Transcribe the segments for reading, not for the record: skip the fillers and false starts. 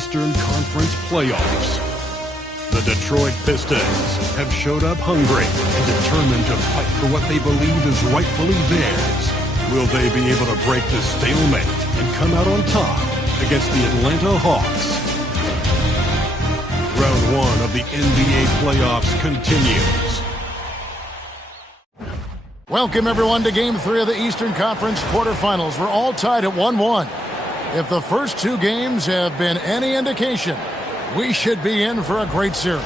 Eastern Conference playoffs. The Detroit Pistons have showed up hungry and determined to fight for what they believe is rightfully theirs. Will they be able to break the stalemate and come out on top against the Atlanta Hawks? Round one of the NBA playoffs continues. Welcome, everyone, to Game 3 of the Eastern Conference quarterfinals. We're all tied at 1-1. If the first two games have been any indication, we should be in for a great series.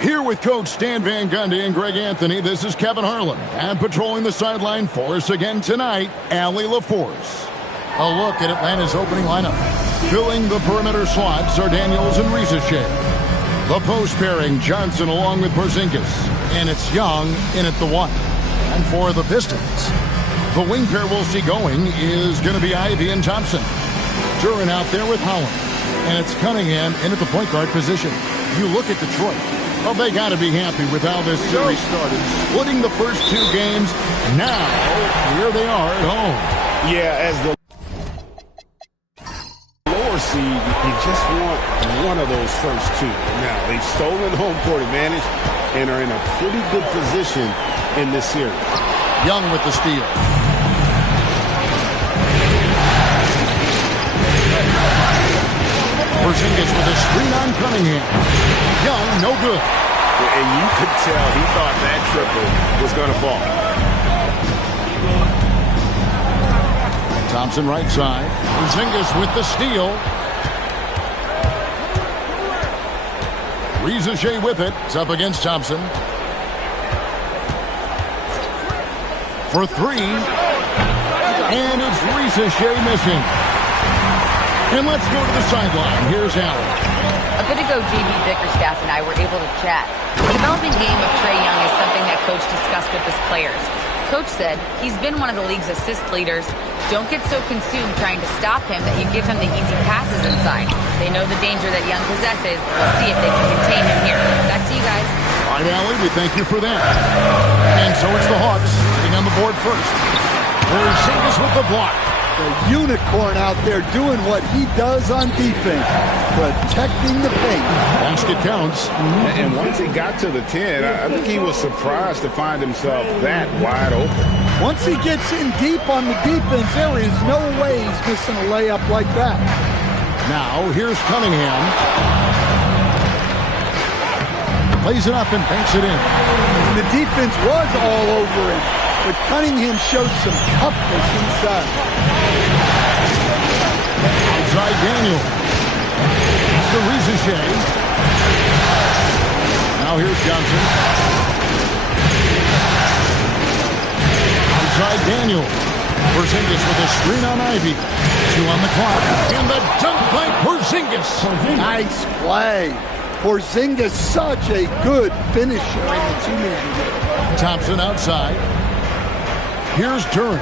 Here with Coach Stan Van Gundy and Greg Anthony, this is Kevin Harlan. And patrolling the sideline for us again tonight, Allie LaForce. A look at Atlanta's opening lineup. Filling the perimeter slots are Daniels and Risacher. The post pairing, Johnson along with Porzingis. And it's Young in at the 1. And for the Pistons, the wing pair we'll see going is going to be Ivy and Thompson. Duran out there with Holland. And it's Cunningham in at the point guard position. You look at Detroit. Well, they got to be happy with how this series started. Splitting the first two games. Now, here they are at home. Yeah, as the lower seed, you just want one of those first two. Now, they've stolen home court advantage and are in a pretty good position in this series. Young with the steal. Porzingis with a screen on Cunningham. Young, no good. And you could tell he thought that triple was going to fall. Thompson right side. Porzingis with the steal. Risacher with it. It's up against Thompson. For three. And it's Risacher missing. And let's go to the sideline. Here's Allen. A bit ago, J.B. Bickerstaff and I were able to chat. The developing game of Trae Young is something that Coach discussed with his players. Coach said he's been one of the league's assist leaders. Don't get so consumed trying to stop him that you give him the easy passes inside. They know the danger that Young possesses. We'll see if they can contain him here. Back to you guys. All right, Allie, we thank you for that. And so it's the Hawks getting on the board first. Porzingis with the block. The unicorn out there doing what he does on defense, protecting the paint. Basket counts. And once he got to the 10, I think he was surprised to find himself that wide open. Once he gets in deep on the defense, there is no way he's missing a layup like that. Now, here's Cunningham. Plays it up and banks it in. The defense was all over him, but Cunningham showed some toughness inside. Outside Daniel. To Risacher. Now here's Johnson. Outside Daniel. Porzingis with a screen on Ivy. 2 on the clock. And the dunk by Porzingis. Nice play. Porzingis, such a good finisher in the two-man game. Thompson outside. Here's Duran.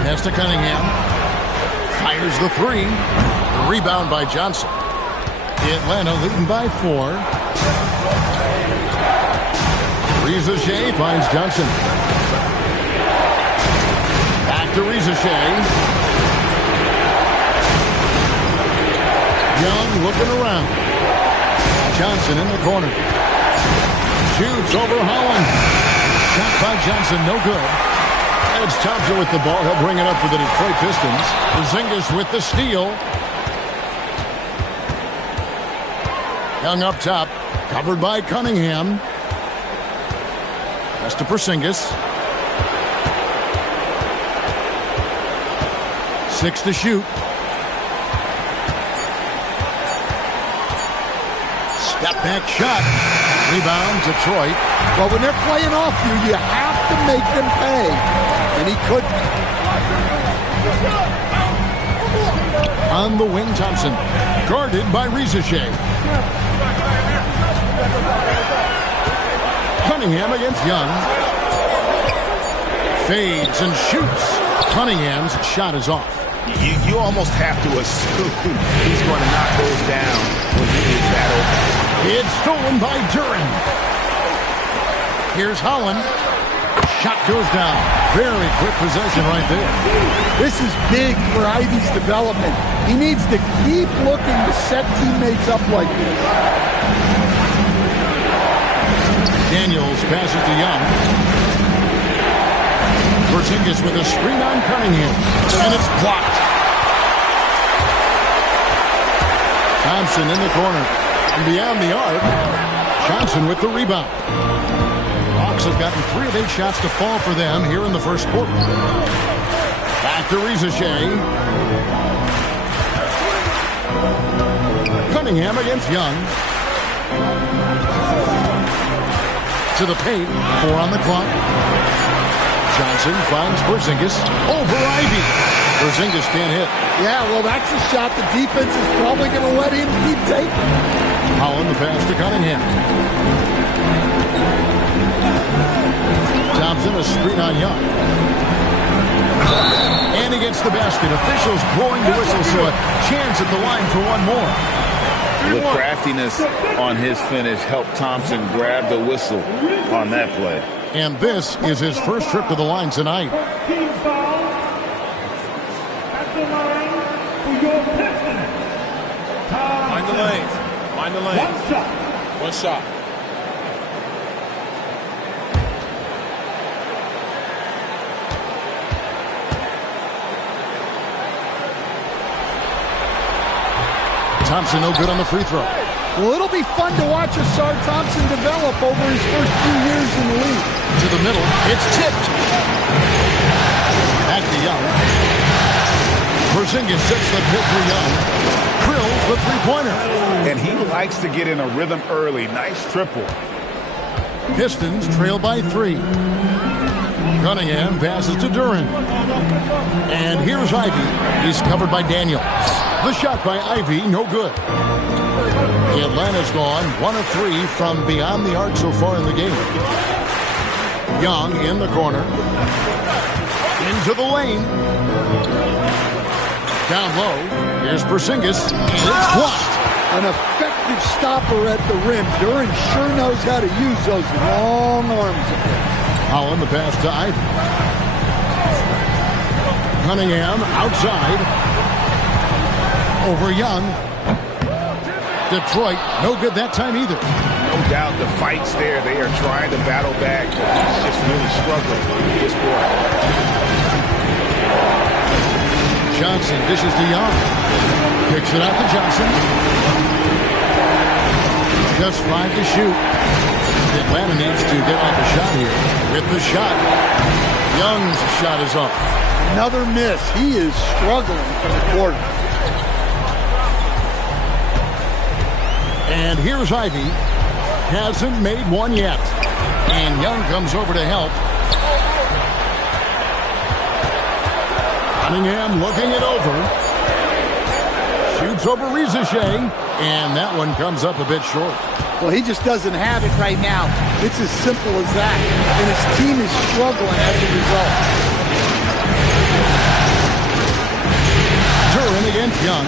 Pass to Cunningham. Fires the 3. The rebound by Johnson. Atlanta leading by 4. Risacher finds Johnson. Back to Risacher. Young looking around. Johnson in the corner. Shoots over Holland. Shot by Johnson, no good. It's Thompson with the ball. He'll bring it up for the Detroit Pistons. Porzingis with the steal. Young up top. Covered by Cunningham. Pass to Porzingis. 6 to shoot. Step back shot. Rebound, Detroit. Well, when they're playing off you, you have to make them pay. And he couldn't. On the wing, Thompson. Guarded by Risacher. Cunningham against Young. Fades and shoots. Cunningham's shot is off. You almost have to assume he's going to knock those down when he is that open. It's stolen by Duran. Here's Holland. Shot goes down. Very quick possession right there. This is big for Ivy's development. He needs to keep looking to set teammates up like this. Daniels passes to Young. Porzingis with a screen on Cunningham. And it's blocked. Thompson in the corner. And beyond the arc, Johnson with the rebound. Hawks have gotten 3 of 8 shots to fall for them here in the first quarter. Back to Rizachet. Cunningham against Young. To the paint. 4 on the clock. Johnson finds Porzingis over Ivy. Porzingis can't hit. Yeah, well, that's a shot the defense is probably going to let him keep taking. Holland the pass to Cunningham. Thompson a screen on Young. And he gets the basket. Officials blowing the whistle, so a chance at the line for one more. The craftiness on his finish helped Thompson grab the whistle on that play. And this is his first trip to the line tonight. Team foul at the line for your Pistons. Mind the lanes. Mind the lanes. One shot. One shot. Thompson no good on the free throw. Well, it'll be fun to watch Asar Thompson develop over his first few years in the league. To the middle. It's tipped. Back to Young. Porzingis sets the pick for Young. Drills the three-pointer. And he likes to get in a rhythm early. Nice triple. Pistons trail by 3. Cunningham passes to Duran. And here's Ivy. He's covered by Daniels. The shot by Ivy, no good. Atlanta's gone 1 of 3 from beyond the arc so far in the game. Young in the corner. Into the lane. Down low. Here's Porzingis. And it's blocked. An effective stopper at the rim. Duran sure knows how to use those long arms of his. Holland the pass to Ivy. Cunningham outside. Over Young. Detroit, no good that time either. No doubt the fight's there. They are trying to battle back, but he's just really struggling this quarter. Johnson dishes to Young. Kicks it out to Johnson. Just 5 to shoot. Atlanta needs to get off a shot here. With the shot. Young's shot is off. Another miss. He is struggling for the quarter. And here's Ivy. Hasn't made one yet. And Young comes over to help. Cunningham looking it over. Shoots over Rizachet. And that one comes up a bit short. Well, he just doesn't have it right now. It's as simple as that. And his team is struggling as a result. Duran against Young.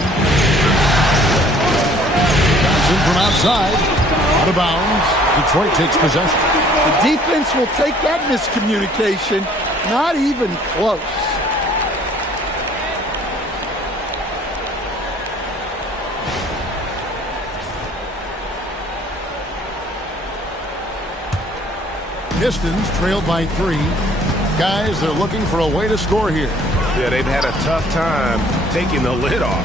Johnson from outside. Out of bounds. Detroit takes possession. The defense will take that miscommunication. Not even close. Pistons trailed by 3. Guys, they're looking for a way to score here. Yeah, they've had a tough time taking the lid off.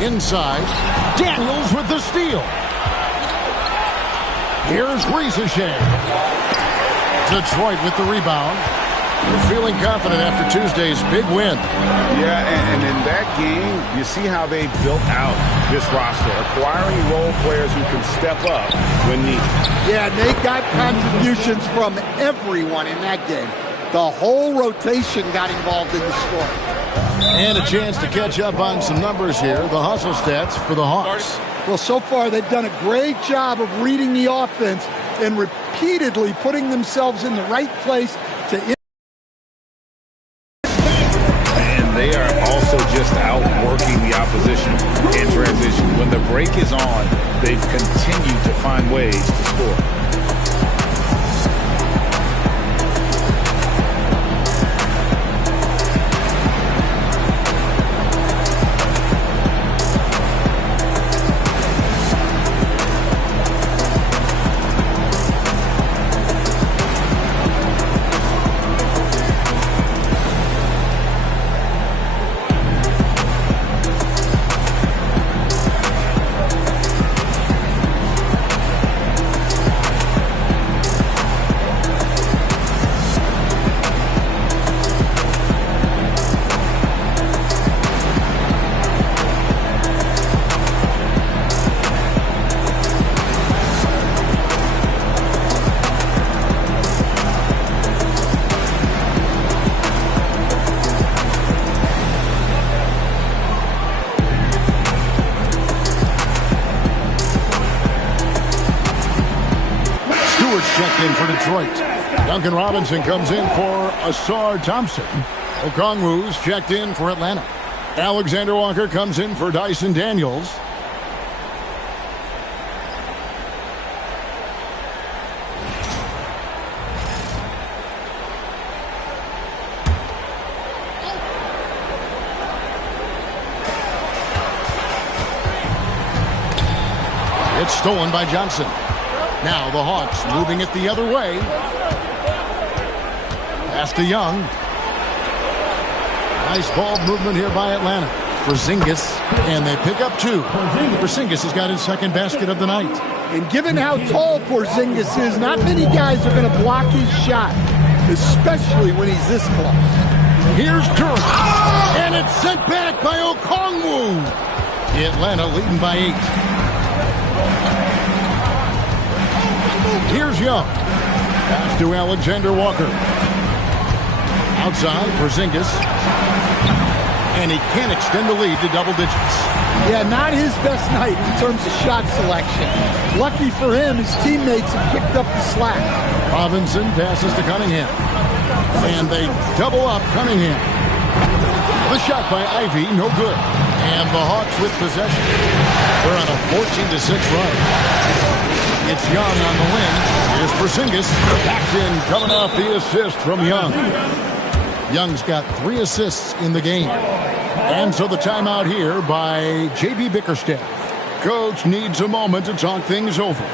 Inside, Daniels with the steal. Here's Rizachet. Detroit with the rebound. We're feeling confident after Tuesday's big win. Yeah, and in that game, you see how they built out this roster, acquiring role players who can step up when needed. Yeah, and they got contributions from everyone in that game. The whole rotation got involved in the score. And a chance to catch up on some numbers here. The hustle stats for the Hawks. Well, so far they've done a great job of reading the offense and repeatedly putting themselves in the right place to. And they are also just outworking the opposition in transition. When the break is on, they've continued to find ways to score. checked in for Detroit. Duncan Robinson comes in for Asar Thompson. Okongwu's checked in for Atlanta. Alexander Walker comes in for Dyson Daniels. It's stolen by Johnson. Now the Hawks moving it the other way. Pass to Young. Nice ball movement here by Atlanta. Porzingis, and they pick up 2. Porzingis has got his second basket of the night. And given how tall Porzingis is, not many guys are going to block his shot, especially when he's this close. Here's Durant, and it's sent back by Okongwu. Atlanta leading by 8. Here's Young. Pass to Alexander Walker. Outside, Porzingis. And he can't extend the lead to double digits. Yeah, not his best night in terms of shot selection. Lucky for him, his teammates have picked up the slack. Robinson passes to Cunningham. And they double up Cunningham. The shot by Ivy, no good. And the Hawks with possession. They're on a 14-6 run. It's Young on the wing. Here's Porzingis. Back in, coming off the assist from Young. Young's got 3 assists in the game. And so the timeout here by J.B. Bickerstaff. Coach needs a moment to talk things over.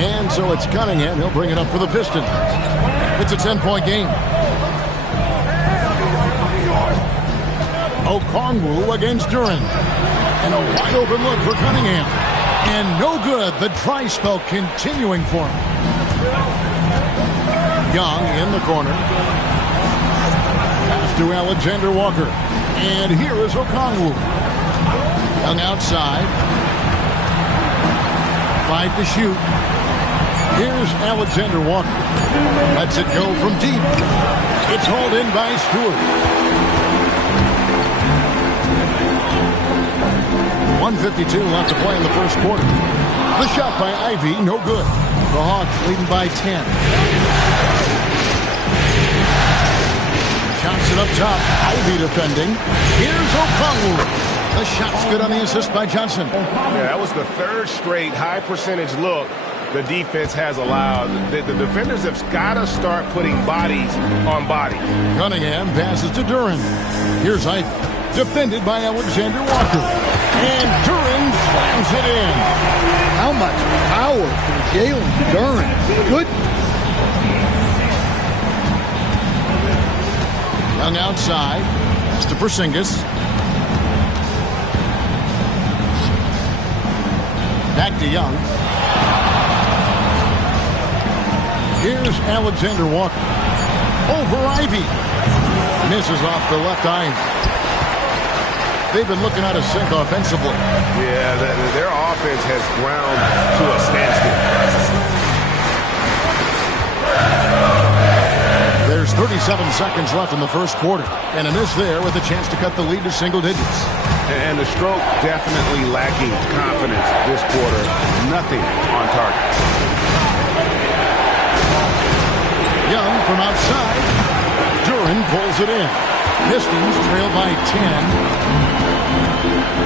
And so it's Cunningham. He'll bring it up for the Pistons. It's a 10-point game. Okongwu against Durant. And a wide open look for Cunningham. And no good. The dry spell continuing for him. Young in the corner. Pass to Alexander Walker. And here is Okongwu. Young outside. 5 to shoot. Here's Alexander Walker. Lets it go from deep. It's hauled in by Stewart. 1:52 left to play in the first quarter. The shot by Ivy, no good. The Hawks leading by 10. Johnson up top. Ivy defending. Here's Okongwu. The shot's good on the assist by Johnson. Yeah, that was the 3rd straight high percentage look the defense has allowed. The defenders have got to start putting bodies on bodies. Cunningham passes to Durant. Here's Ivy. Defended by Alexander Walker. And Durant slams it in. How much power from Jalen Durant. Good. Young outside. Pass to Porzingis. Back to Young. Here's Alexander Walker. Over Ivy. Misses off the left eye. They've been looking out of sync offensively. Yeah, their offense has ground to a standstill. 37 seconds left in the first quarter. And a miss there with a chance to cut the lead to single digits. And the stroke definitely lacking confidence this quarter. Nothing on target. Young from outside. Duran pulls it in. Pistons trail by 10.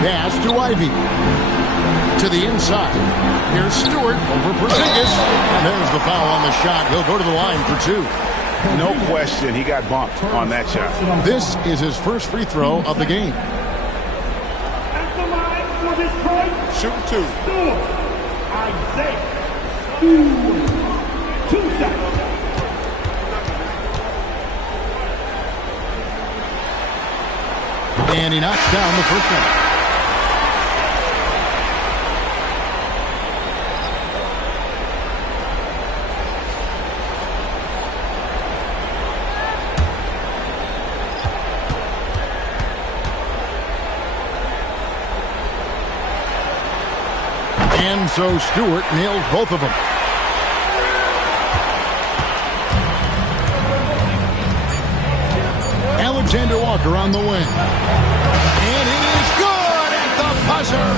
Pass to Ivy. To the inside. Here's Stewart over Porzingis. And there's the foul on the shot. He'll go to the line for two. No question, he got bumped on that shot. This is his first free throw of the game. At the line for Detroit, Shooting two. Stewart. Isaiah Stewart. 2 seconds. And he knocks down the first one. And so Stewart nails both of them. Alexander Walker on the wing. And he's good at the buzzer.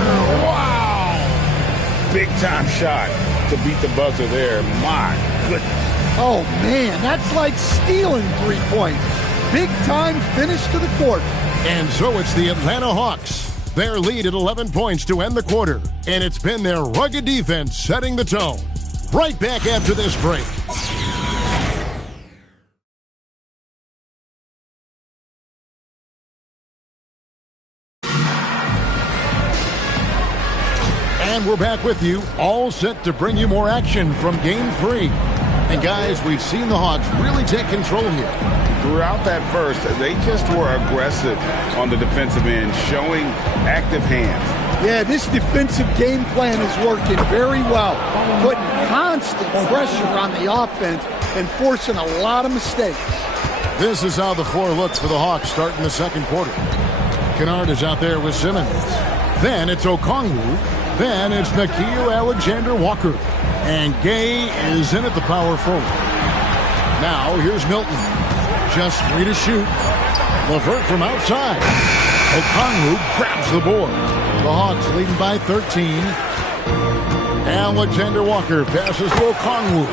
Wow! Big time shot to beat the buzzer there. My goodness. Oh, man, that's like stealing 3 points. Big time finish to the quarter. And so it's the Atlanta Hawks. Their lead at 11 points to end the quarter. And it's been their rugged defense setting the tone. Right back after this break. And we're back with you, all set to bring you more action from Game 3. And guys, we've seen the Hawks really take control here. Throughout that first, they just were aggressive on the defensive end, showing active hands. Yeah, this defensive game plan is working very well, putting constant pressure on the offense and forcing a lot of mistakes. This is how the floor looks for the Hawks starting the second quarter. Kennard is out there with Simmons. Then it's Okongwu. Then it's Nickeil Alexander-Walker. And Gay is in at the power forward. Now here's Milton. Just 3 to shoot. LeVert from outside. Okongwu grabs the board. The Hawks leading by 13. Alexander Walker passes to Okongwu.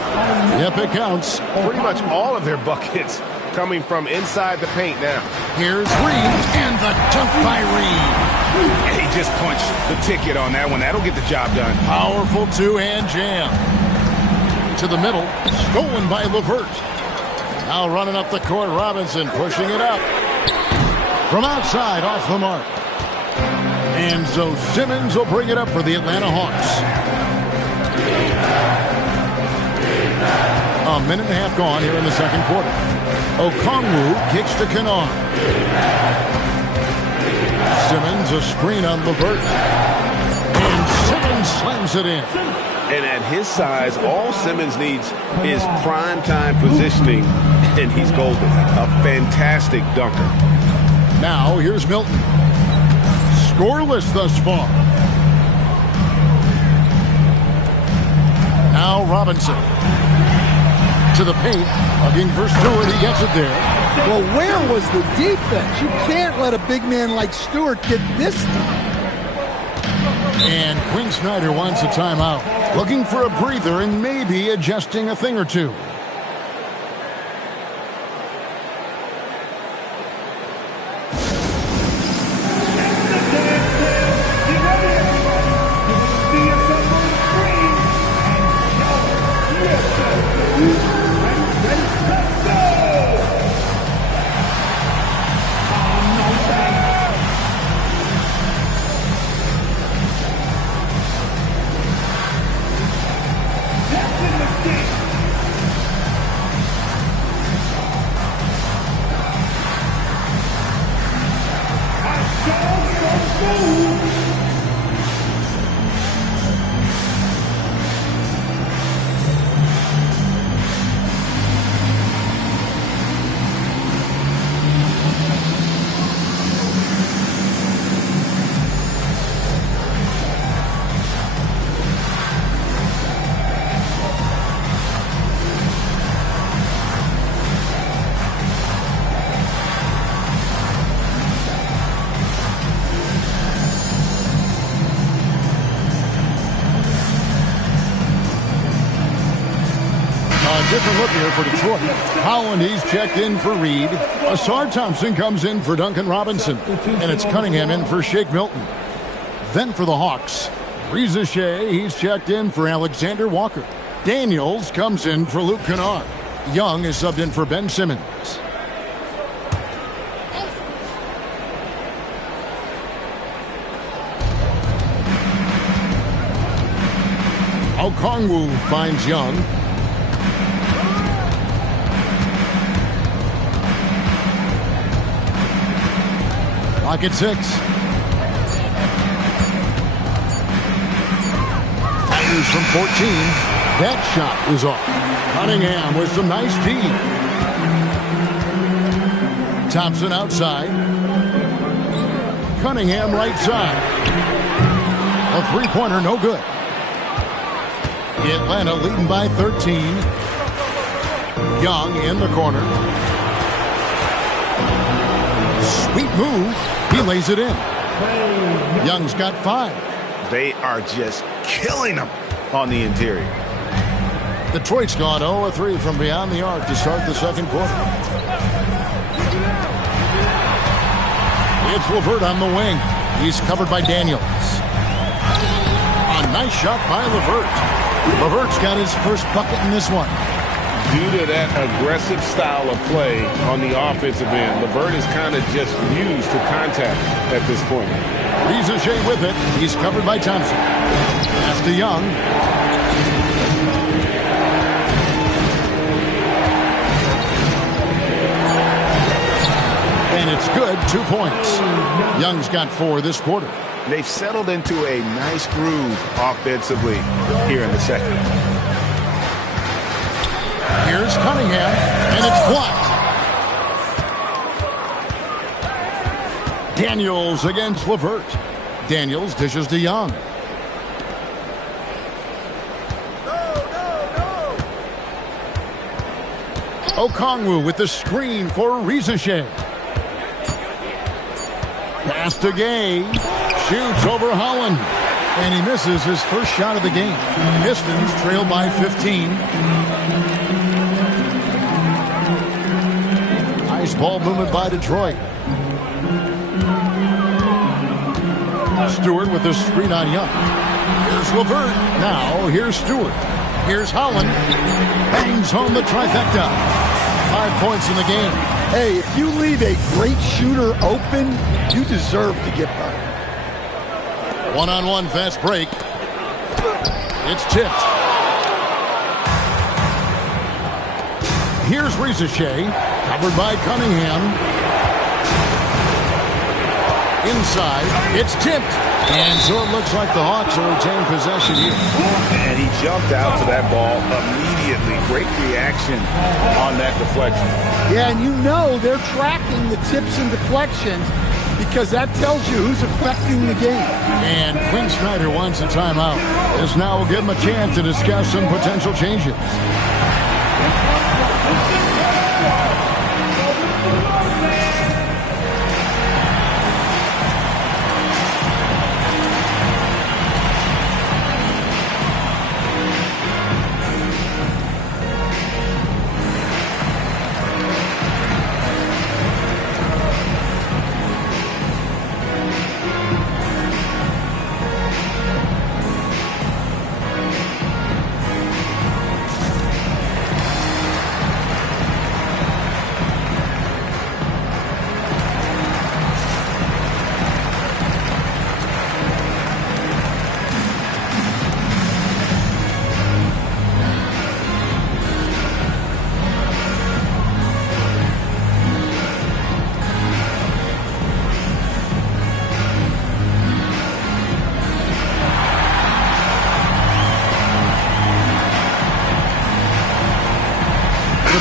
Yep, it counts. Pretty much all of their buckets coming from inside the paint now. Here's Reed, and the dunk by Reed. He just punched the ticket on that one. That'll get the job done. Powerful two-hand jam. To the middle, stolen by LeVert. Now running up the court, Robinson pushing it up. From outside, off the mark. And so Simmons will bring it up for the Atlanta Hawks. A minute and a half gone here in the second quarter. Okongwu kicks to Kennard. Simmons, a screen on LeVert. And Simmons slams it in. And at his size, all Simmons needs is prime-time positioning, and he's golden. A fantastic dunker. Now, here's Milton. Scoreless thus far. Now Robinson. To the paint. Looking for Stewart. He gets it there. Well, where was the defense? You can't let a big man like Stewart get this time. And Quinn Snyder wants a timeout. Looking for a breather and maybe adjusting a thing or two. different look here for Detroit. Holland, he's checked in for Reed. Asar Thompson comes in for Duncan Robinson. And it's Cunningham in for Shake Milton. Then for the Hawks, Reza Shea, he's checked in for Alexander Walker. Daniels comes in for Luke Kennard. Young is subbed in for Ben Simmons. Okongwu finds Young. Clock at 6. Fires from 14. That shot is off. Cunningham with some nice D. Thompson outside. Cunningham right side. A three-pointer, no good. Atlanta leading by 13. Young in the corner. Sweet move. He lays it in. Young's got 5. They are just killing them on the interior. Detroit's gone 0-3 from beyond the arc to start the second quarter. It's LeVert on the wing. He's covered by Daniels. A nice shot by LeVert. LeVert's got his first bucket in this one. Due to that aggressive style of play on the offensive end, LeVert is kind of just used to contact at this point. Reza Shea with it. He's covered by Thompson. Pass to Young. And it's good. 2 points. Young's got 4 this quarter. They've settled into a nice groove offensively here in the second. Here's Cunningham, and it's blocked. Daniels against LeVert. Daniels dishes to Young. Okongwu with the screen for Reza Shea. Pass to Gay. Shoots over Holland. And he misses his first shot of the game. Pistons trail by 15. Nice ball movement by Detroit. Stewart with the screen on Young. Here's LeVert. Now here's Stewart. Here's Holland. Bangs home the trifecta. 5 points in the game. Hey, if you leave a great shooter open, you deserve to get by. One-on-one fast break. It's tipped. Here's Reza Shea, covered by Cunningham. Inside, it's tipped. And so it looks like the Hawks will retain possession here. And he jumped out to that ball immediately. Great reaction on that deflection. Yeah, and you know they're tracking the tips and deflections because that tells you who's affecting the game. And Quinn Snyder wants a timeout. This now will give him a chance to discuss some potential changes.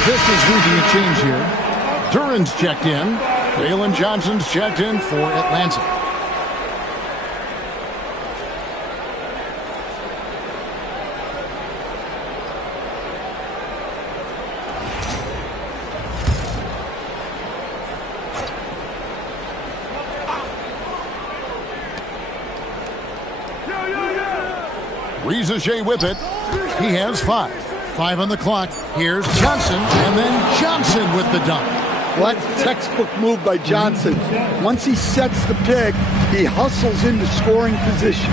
Pistons losing a change here. Duran's checked in. Jalen Johnson's checked in for Atlanta. Reza Shea with it. He has 5. 5 on the clock. Here's Johnson, and then Johnson with the dunk. Well, that's a textbook move by Johnson. Once he sets the pick, he hustles into scoring position.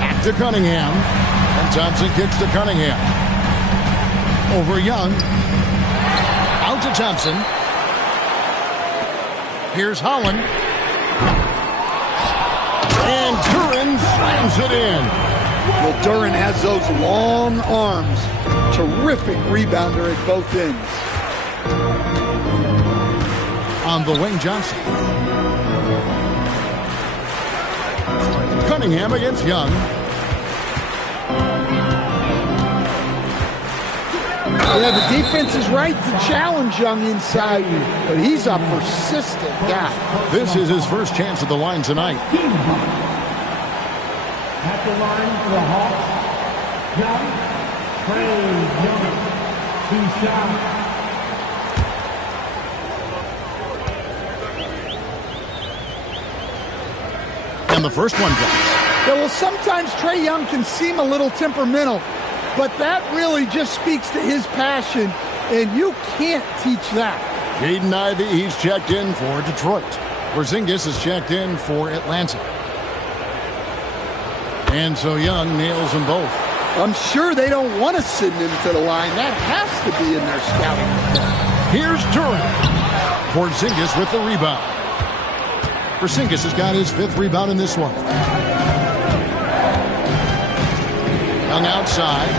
Back to Cunningham. And Johnson kicks to Cunningham. Over Young. Out to Johnson. Here's Holland. And Duran slams it in. Well, Duran has those long arms. Terrific rebounder at both ends. On the wing, Johnson. Cunningham against Young. Yeah, the defense is right to challenge Young inside, but he's a persistent guy. This is his first chance at the line tonight. At the line for the Hawks, Young, Trey Young, 2 shots. And the first one goes. Yeah, well, sometimes Trey Young can seem a little temperamental, but that really just speaks to his passion, and you can't teach that. Jaden Ivey, he's checked in for Detroit. Porzingis is checked in for Atlanta. And so Young nails them both. I'm sure they don't want to send him to the line. That has to be in their scouting report. Here's Duran. Porzingis with the rebound. Porzingis has got his 5th rebound in this one. Young outside.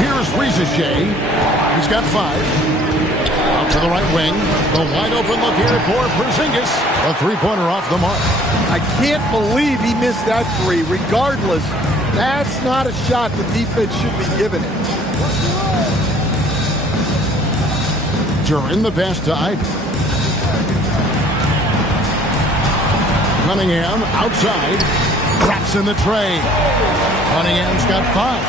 Here's Rizachet. He's got 5. Out to the right wing. The wide open look here for Porzingis. A 3-pointer off the mark. I can't believe he missed that 3. Regardless, that's not a shot the defense should be giving it. Duran the pass to Ivey. Cunningham outside. Traps in the tray. Cunningham's got 5.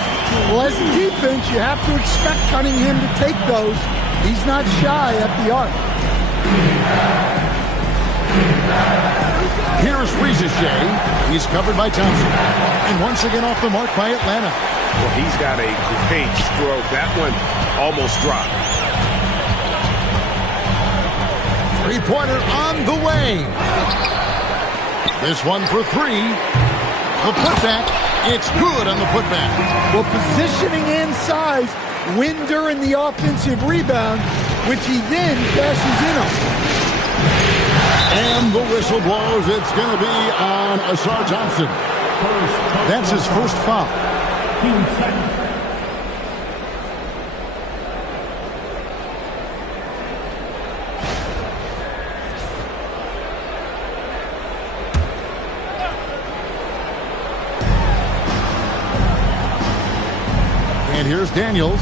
Well, as a defense, you have to expect Cunningham to take those. He's not shy at the arc. Here's Rizachet. He's covered by Thompson. And once again off the mark by Atlanta. Well, he's got a great stroke. That one almost dropped. 3-pointer on the way. This one for 3. The putback. It's good on the putback. Well, positioning and size win during the offensive rebound, which he then cashes in on. And the whistle blows. It's going to be on Asar Thompson. That's his first foul. 2 seconds. And here's Daniels.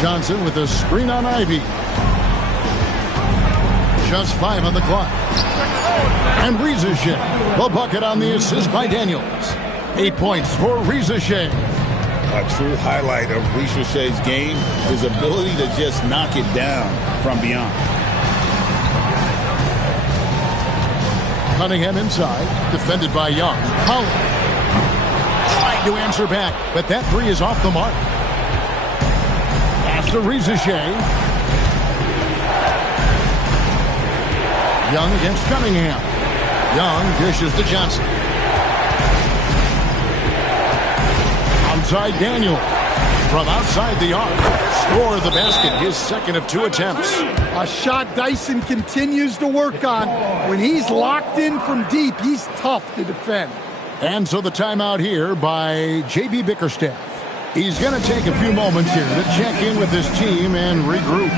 Johnson with a screen on Ivey. Just 5 on the clock. And Rizachet, the bucket on the assist by Daniels. 8 points for Rizachet. A true highlight of Rizachet's game, his ability to just knock it down from beyond. Cunningham inside, defended by Young. Holland trying to answer back, but that 3 is off the mark. Pass to Rizachet. Young against Cunningham. Young dishes to Johnson. Outside Daniel. From outside the arc. Score the basket. His second of 2 attempts. A shot Dyson continues to work on. When he's locked in from deep, he's tough to defend. And so the timeout here by J.B. Bickerstaff. He's going to take a few moments here to check in with his team and regroup.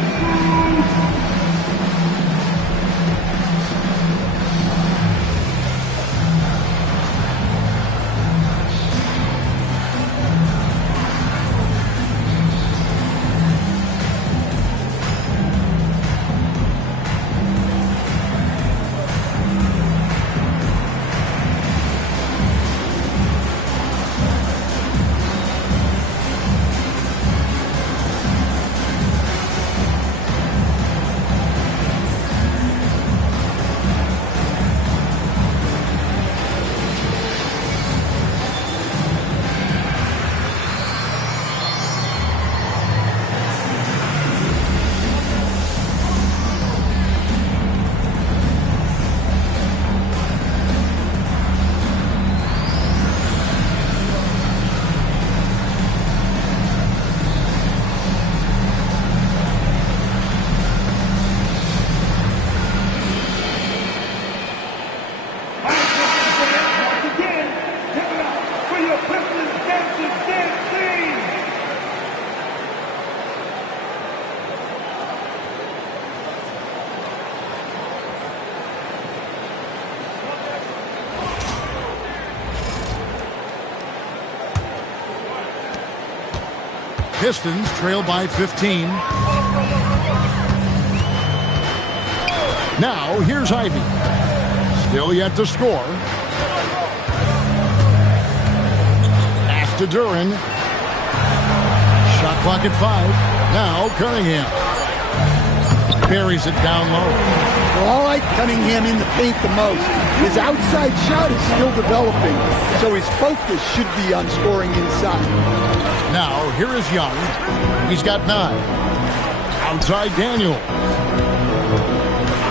Pistons trail by 15. Now, here's Ivy. Still yet to score. Pass to Duren. Shot clock at 5. Now, Cunningham. Buries it down low. Well, I like Cunningham in the paint the most. His outside shot is still developing, so his focus should be on scoring inside. Now, here is Young. He's got 9. Outside Daniel.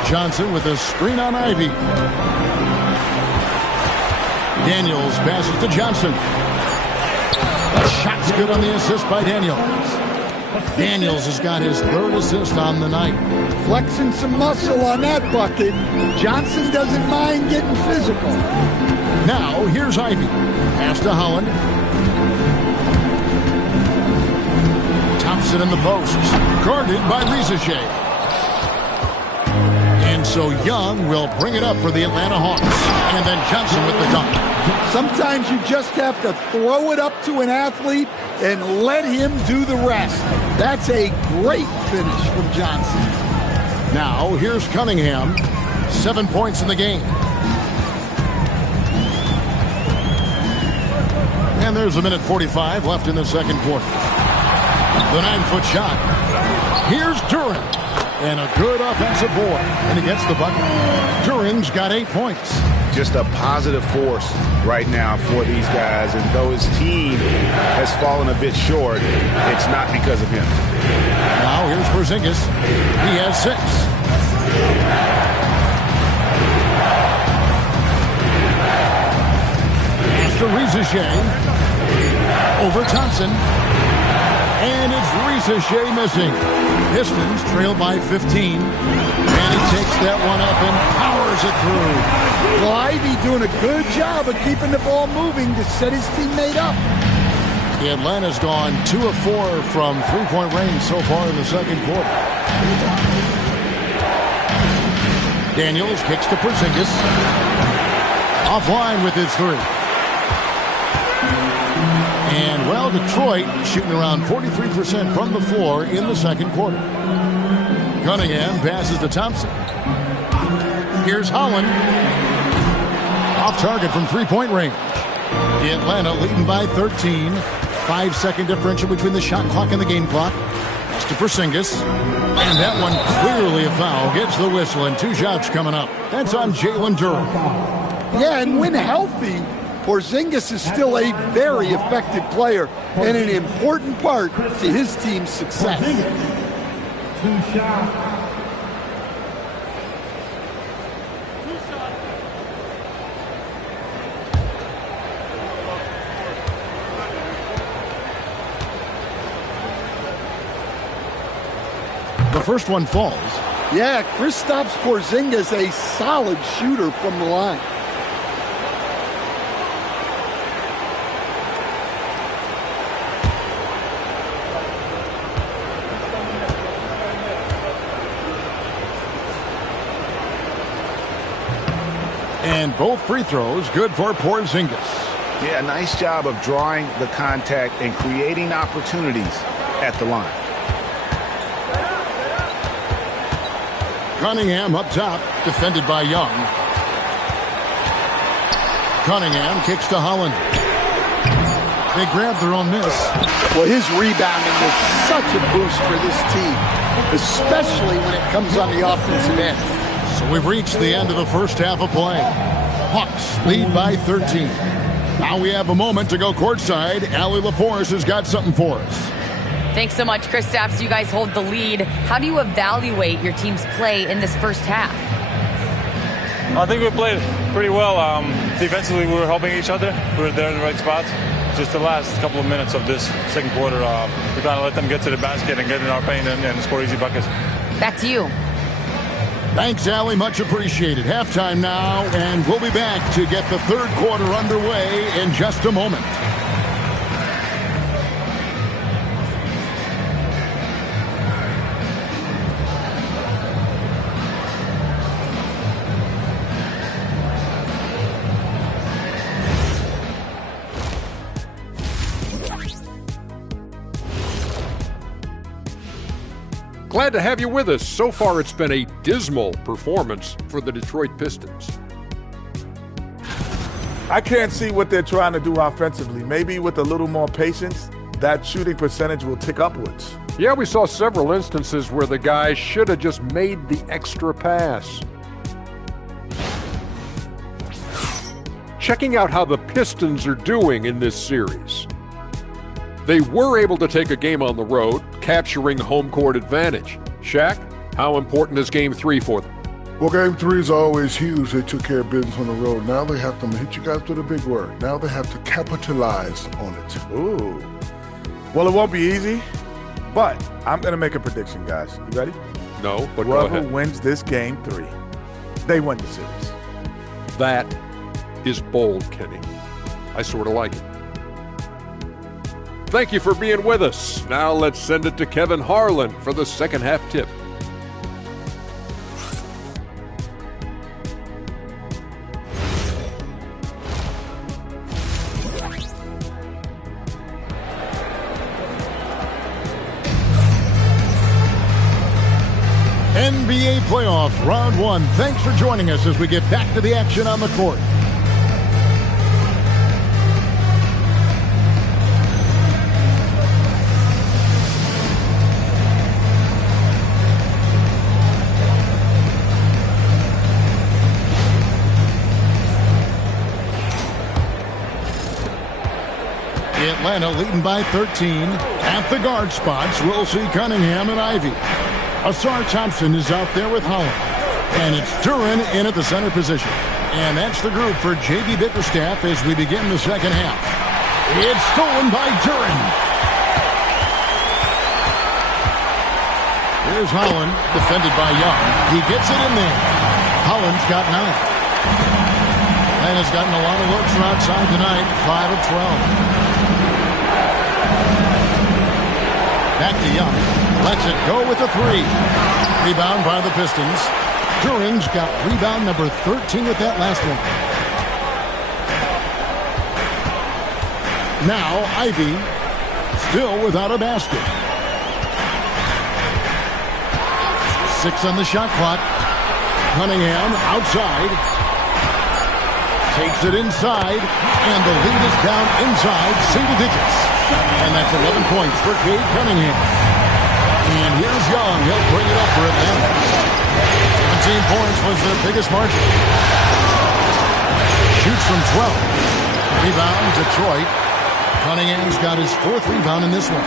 Johnson with a screen on Ivy. Daniels passes to Johnson. The shot's good on the assist by Daniels. Daniels has got his 3rd assist on the night. Flexing some muscle on that bucket. Johnson doesn't mind getting physical. Now, here's Ivy. Pass to Holland. Thompson in the post. Guarded by Rizachet. And so Young will bring it up for the Atlanta Hawks. And then Johnson with the dunk. Sometimes you just have to throw it up to an athlete and let him do the rest. That's a great finish from Johnson. Now, here's Cunningham. 7 points in the game. And there's 1:45 left in the second quarter. The 9-foot shot. Here's Duren. And a good offensive board. And he gets the bucket. Duren's got 8 points. Just a positive force right now for these guys. And though his team has fallen a bit short, it's not because of him. Now here's Porzingis. He has 6. After Rizachet. Over Thompson. And it's Rizachet missing. Pistons trail by 15. And he takes that one up and powers it through. Well, Ivy doing a good job of keeping the ball moving to set his teammate up. Atlanta's gone 2 of 4 from three-point range so far in the second quarter. Daniels kicks to Porzingis. Offline with his 3. And, well, Detroit shooting around 43% from the floor in the second quarter. Cunningham passes to Thompson. Here's Holland. Off target from three-point range. Atlanta leading by 13. 5-second differential between the shot clock and the game clock. It's to Porzingis. And that one clearly a foul. Gets the whistle and 2 shots coming up. That's on Jalen Duren. Yeah, and when healthy, Porzingis is still a very effective player and an important part to his team's success. 2 shots. The first one falls. Yeah, Kristaps Porzingis, a solid shooter from the line. And both free throws good for Porzingis. Yeah, nice job of drawing the contact and creating opportunities at the line. Cunningham up top, defended by Young. Cunningham kicks to Holland. They grab their own miss. Well, his rebounding is such a boost for this team, especially when it comes on the offensive end. So we've reached the end of the first half of play. Hawks lead by 13. Now we have a moment to go courtside. Allie LaForce has got something for us. Thanks so much, Kristaps. You guys hold the lead. How do you evaluate your team's play in this first half? I think we played pretty well. Defensively, we were helping each other. We were there in the right spots. Just the last couple of minutes of this second quarter, we kind of let them get to the basket and get in our paint and score easy buckets. Back to you. Thanks, Allie. Much appreciated. Halftime now, and we'll be back to get the third quarter underway in just a moment. Glad to have you with us. So far, it's been a dismal performance for the Detroit Pistons. I can't see what they're trying to do offensively. Maybe with a little more patience, that shooting percentage will tick upwards. Yeah, we saw several instances where the guys should have just made the extra pass. Checking out how the Pistons are doing in this series. They were able to take a game on the road, capturing home court advantage. Shaq, how important is Game 3 for them? Well, Game 3 is always huge. They took care of business on the road. Now they have to hit you guys with a big word. Now they have to capitalize on it. Ooh. Well, it won't be easy, but I'm going to make a prediction, guys. You ready? No, but go ahead. Whoever wins this Game 3, they win the series. That is bold, Kenny. I sort of like it. Thank you for being with us. Now let's send it to Kevin Harlan for the second half tip. NBA playoff round 1. Thanks for joining us as we get back to the action on the court. Atlanta leading by 13. At the guard spots, we'll see Cunningham and Ivy. Asar Thompson is out there with Holland. And it's Duren in at the center position. And that's the group for J.B. Bickerstaff as we begin the second half. It's stolen by Duren. Here's Holland, defended by Young. He gets it in there. Holland's got 9. And has gotten a lot of looks from outside tonight, 5 of 12. Back to Young. Lets it go with a 3. Rebound by the Pistons. Duren's got rebound number 13 with that last one. Now Ivy still without a basket. 6 on the shot clock. Cunningham outside. Takes it inside. And the lead is down inside single digits. And that's 11 points for Cade Cunningham. And here's Young. He'll bring it up for Atlanta. 17 points was their biggest margin. Shoots from 12. Rebound, Detroit. Cunningham's got his 4th rebound in this one.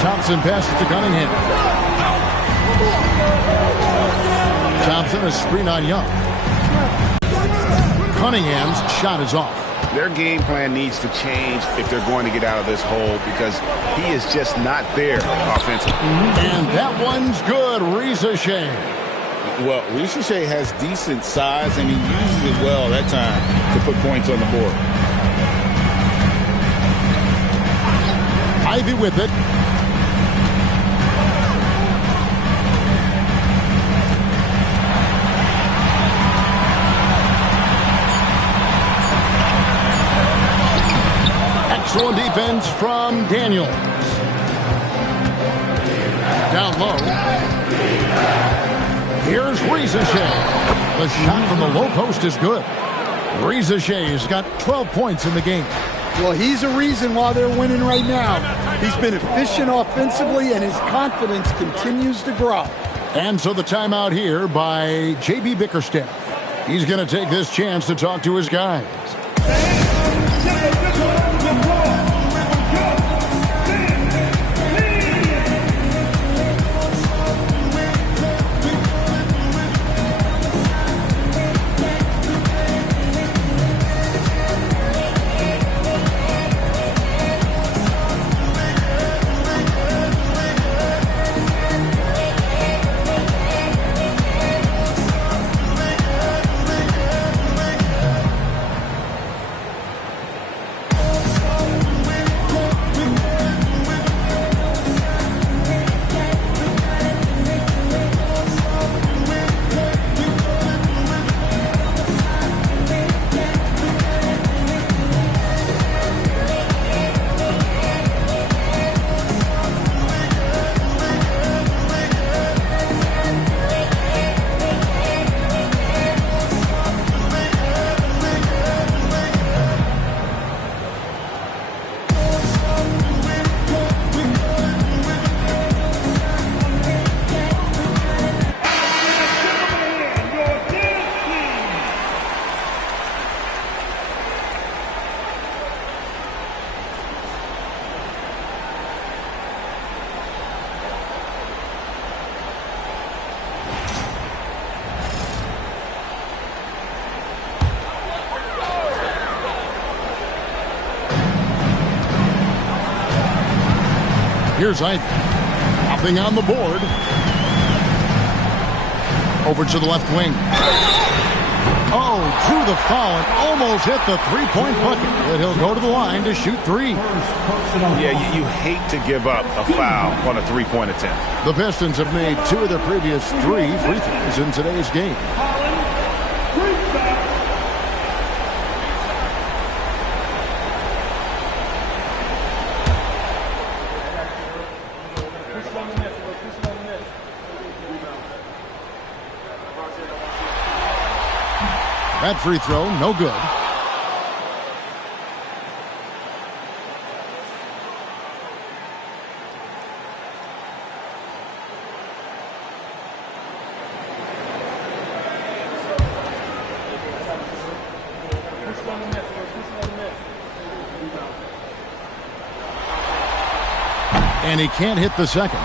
Thompson passes to Cunningham. Thompson, a screen on Young. Cunningham's shot is off. Their game plan needs to change if they're going to get out of this hole because he is just not there offensively. And that one's good. Reza Shea. Well, Reza Shea has decent size, and he uses it well that time to put points on the board. Ivy with it. Excellent defense from Daniels. Down low. Here's Reza Shea. The shot from the low post is good. Reza Shea's got 12 points in the game. Well, he's a reason why they're winning right now. He's been efficient offensively, and his confidence continues to grow. And so the timeout here by J.B. Bickerstaff. He's going to take this chance to talk to his guys. Here's Ivy. Nothing on the board. Over to the left wing. Oh, drew the foul and almost hit the three-point bucket. But he'll go to the line to shoot three. Yeah, you hate to give up a foul on a three-point attempt. The Pistons have made 2 of their previous 3 free throws in today's game. That free throw, no good. And he can't hit the second.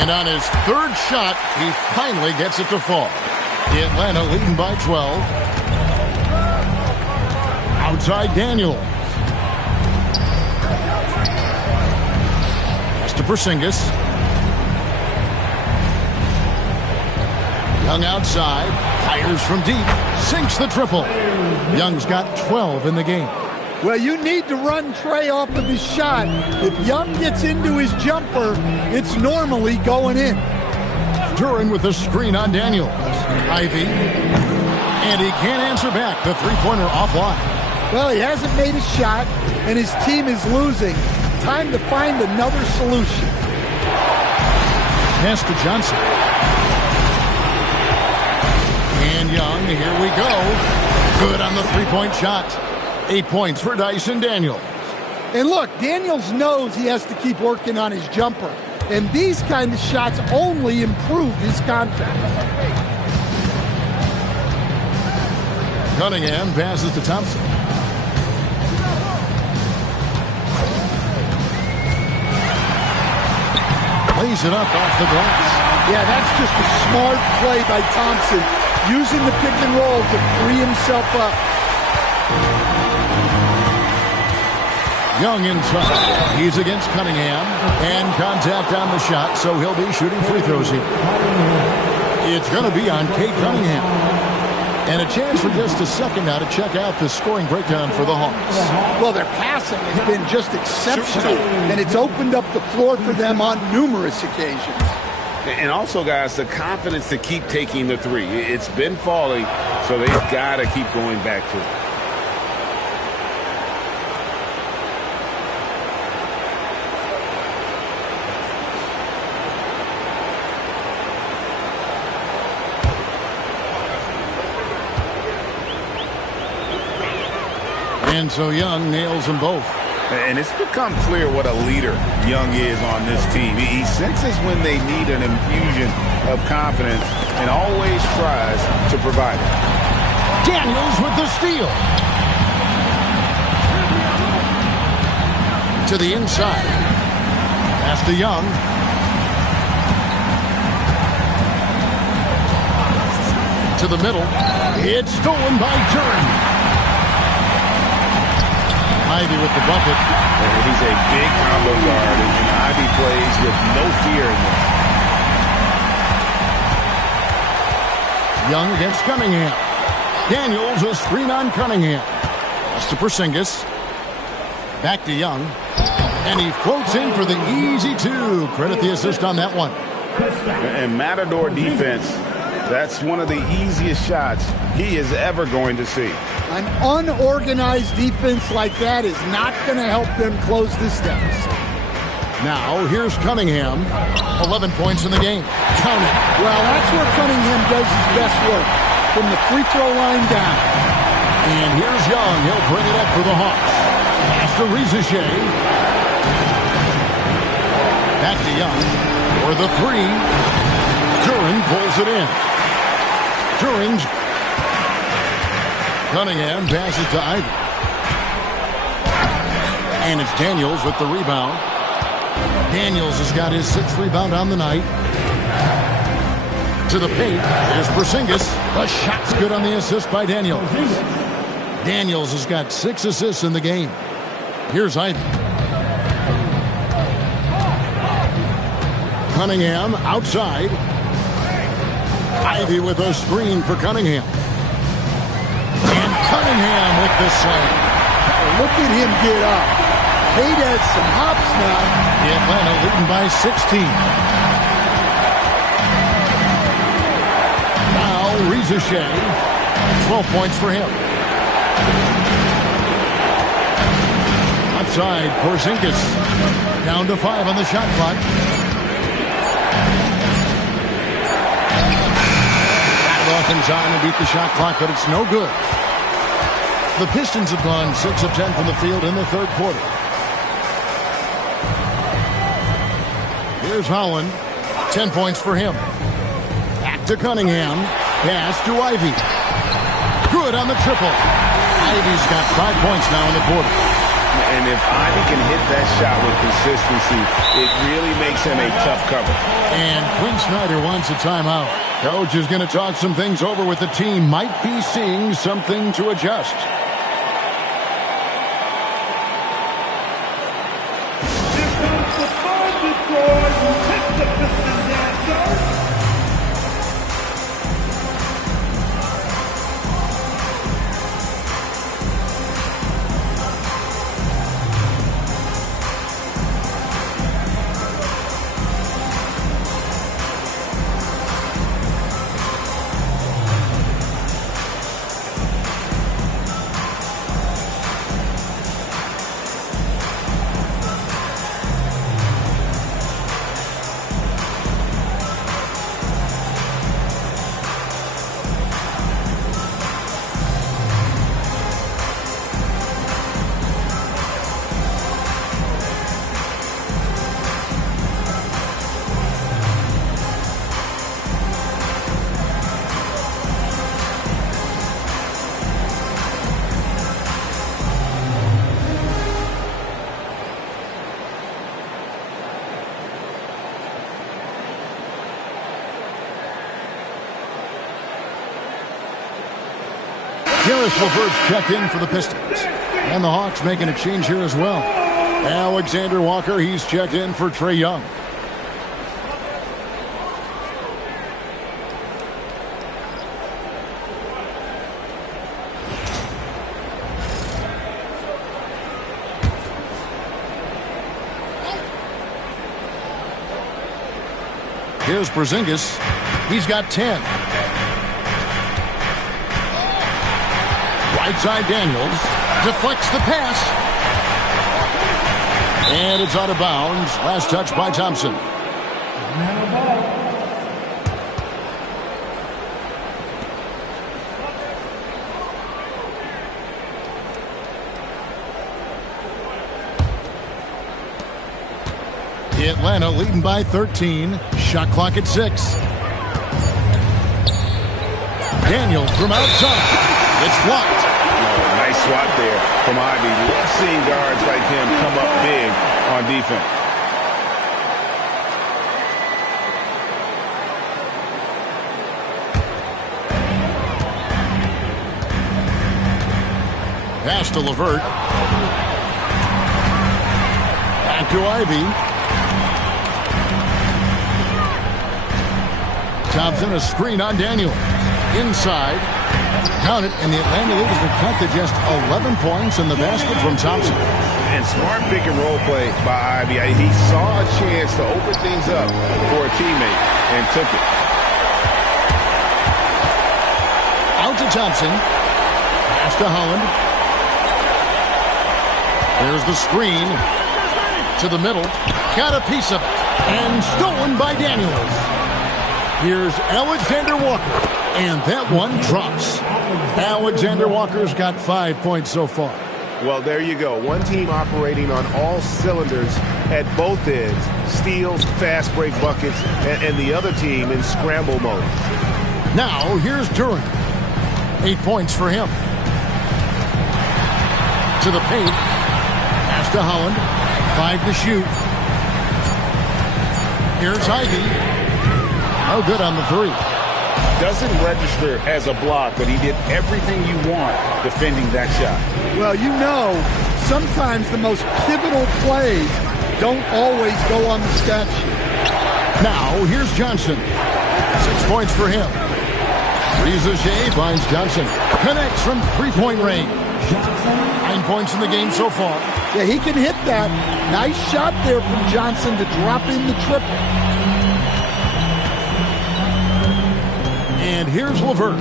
And on his third shot, he finally gets it to fall. Atlanta leading by 12. Outside Daniels. Pass to Porzingis. Young outside. Fires from deep. Sinks the triple. Young's got 12 in the game. Well, you need to run Trey off of his shot. If Young gets into his jumper, it's normally going in. Duran with the screen on Daniels. Ivy. And he can't answer back. The three-pointer offline. Well, he hasn't made a shot, and his team is losing. Time to find another solution. Pass to Johnson. And Young, here we go. Good on the three-point shot. 8 points for Dyson Daniels. And look, Daniels knows he has to keep working on his jumper. And these kind of shots only improve his confidence. Cunningham passes to Thompson. Lays it up off the glass. Yeah, that's just a smart play by Thompson, using the pick and roll to free himself up. Young inside. He's against Cunningham. And contact on the shot, so he'll be shooting free throws here. It's going to be on Kate Cunningham. And a chance for just a second now to check out the scoring breakdown for the Hawks. Well, their passing has been just exceptional, and it's opened up the floor for them on numerous occasions. And also, guys, the confidence to keep taking the three. It's been falling, so they've got to keep going back to it. And so Young nails them both. And it's become clear what a leader Young is on this team. He senses when they need an infusion of confidence and always tries to provide it. Daniels with the steal. To the inside. Pass to Young. To the middle. It's stolen by Duran. Ivy with the bucket. And he's a big combo guard, and Ivy plays with no fear in this. Young against Cunningham. Daniels a screen on Cunningham. Pass to Porzingis. Back to Young. And he floats in for the easy two. Credit the assist on that one. And Matador defense, that's one of the easiest shots he is ever going to see. An unorganized defense like that is not going to help them close this deficit. Now, here's Cunningham. 11 points in the game. Count it. Well, that's where Cunningham does his best work, from the free throw line down. And here's Young. He'll bring it up for the Hawks. Pass to Rizichet. Back to Young. For the three. Duran pulls it in. Duran's Cunningham passes to Ivy. And it's Daniels with the rebound. Daniels has got his 6th rebound on the night. To the paint. Here's Porzingis. The shot's good on the assist by Daniels. Daniels has got 6 assists in the game. Here's Ivy. Cunningham outside. Ivy with a screen for Cunningham. And Cunningham with the slam. Look at him get up. Cade has some hops now. Atlanta leading by 16. Now Reza Shea. 12 points for him. Outside, Porzingis. Down to 5 on the shot clock. Offense on to beat the shot clock, but it's no good. The Pistons have gone 6 of 10 from the field in the 3rd quarter. Here's Holland. 10 points for him. Back to Cunningham. Pass to Ivy. Good on the triple. Ivy's got 5 points now in the quarter. And if Ivy can hit that shot with consistency, it really makes him a tough cover. And Quinn Snyder wants a timeout. Coach is going to talk some things over with the team. Might be seeing something to adjust. Here comes the fun, Detroit. Hit the Pistons answer. Karis LeVert's checked in for the Pistons. And the Hawks making a change here as well. Alexander Walker, he's checked in for Trae Young. Here's Porzingis. He's got 10. Right side Daniels. Deflects the pass. And it's out of bounds. Last touch by Thompson. Atlanta leading by 13. Shot clock at 6. Daniels from outside. It's blocked. Nice swat there from Ivy. Love seeing guards like him come up big on defense. Pass to LeVert. Back to Ivy. Thompson, a screen on Daniel. Inside. Count it, and the Atlanta Leagues have cut to just 11 points in the basket from Thompson. And smart pick and roll play by Ivy. He saw a chance to open things up for a teammate and took it. Out to Thompson. Pass to Holland. There's the screen. To the middle. Got a piece of it. And stolen by Daniels. Here's Alexander Walker. And that one drops. Alexander Walker's got 5 points so far. Well, there you go. One team operating on all cylinders at both ends. Steals, fast break buckets, and the other team in scramble mode. Now, here's Duran. 8 points for him. To the paint. Pass to Holland. 5 to shoot. Here's Ivy. No good on the three. Doesn't register as a block, but he did everything you want defending that shot. Well, you know, sometimes the most pivotal plays don't always go on the stat sheet. Now, here's Johnson. 6 points for him. Reza Shea finds Johnson. Connects from three-point range. 9 points in the game so far. Yeah, he can hit that. Nice shot there from Johnson to drop in the triple. And here's LeVert.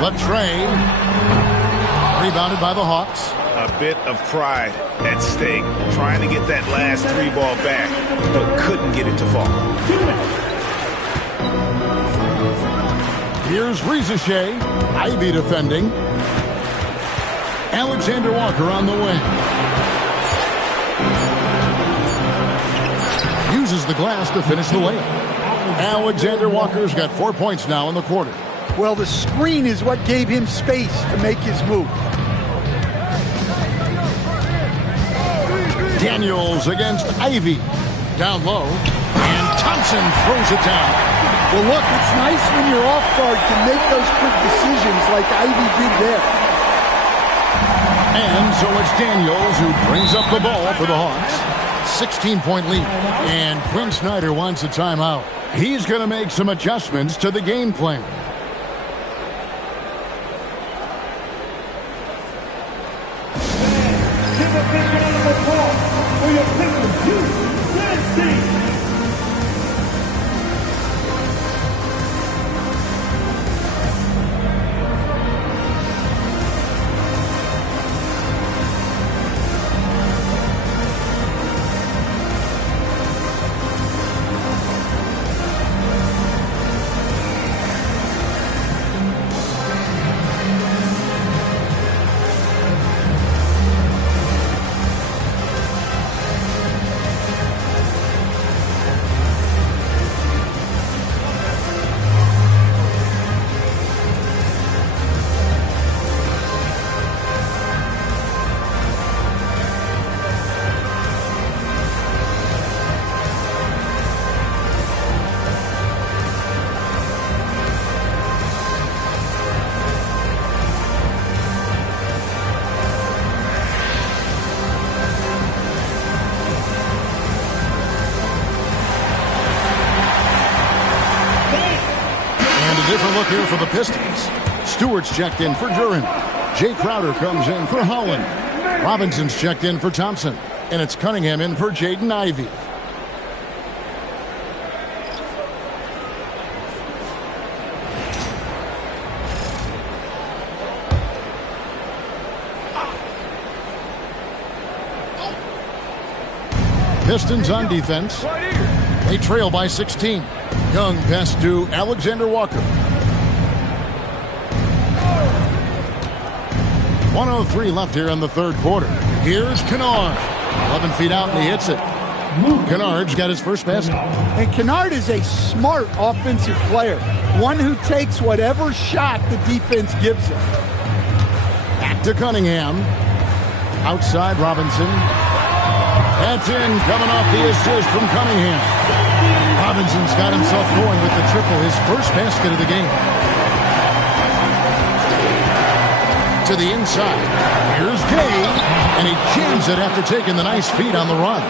Latrey. Rebounded by the Hawks. A bit of pride at stake, trying to get that last three ball back, but couldn't get it to fall. Here's Reza Shea. Ivy defending. Alexander Walker on the wing. Uses the glass to finish the layup. Alexander Walker's got 4 points now in the quarter. Well, the screen is what gave him space to make his move. Daniels against Ivy. Down low. And Thompson throws it down. Well, look, it's nice when your off guard can make those quick decisions like Ivy did there. And so it's Daniels who brings up the ball for the Hawks. 16-point lead. And Quinn Snyder wants a timeout. He's going to make some adjustments to the game plan. For your Pistons Gm3. Different look here for the Pistons. Stewart's checked in for Duran. Jay Crowder comes in for Holland. Robinson's checked in for Thompson. And it's Cunningham in for Jaden Ivey. Pistons on defense. They trail by 16. Young pass to Alexander Walker. 1:03 left here in the third quarter. Here's Kennard. 11 feet out and he hits it. Kennard's got his first basket. And Kennard is a smart offensive player. One who takes whatever shot the defense gives him. Back to Cunningham. Outside Robinson. That's in, coming off the assist from Cunningham. Robinson's got himself going with the triple, his first basket of the game. To the inside. Here's Gay, and he jams it after taking the nice feed on the run.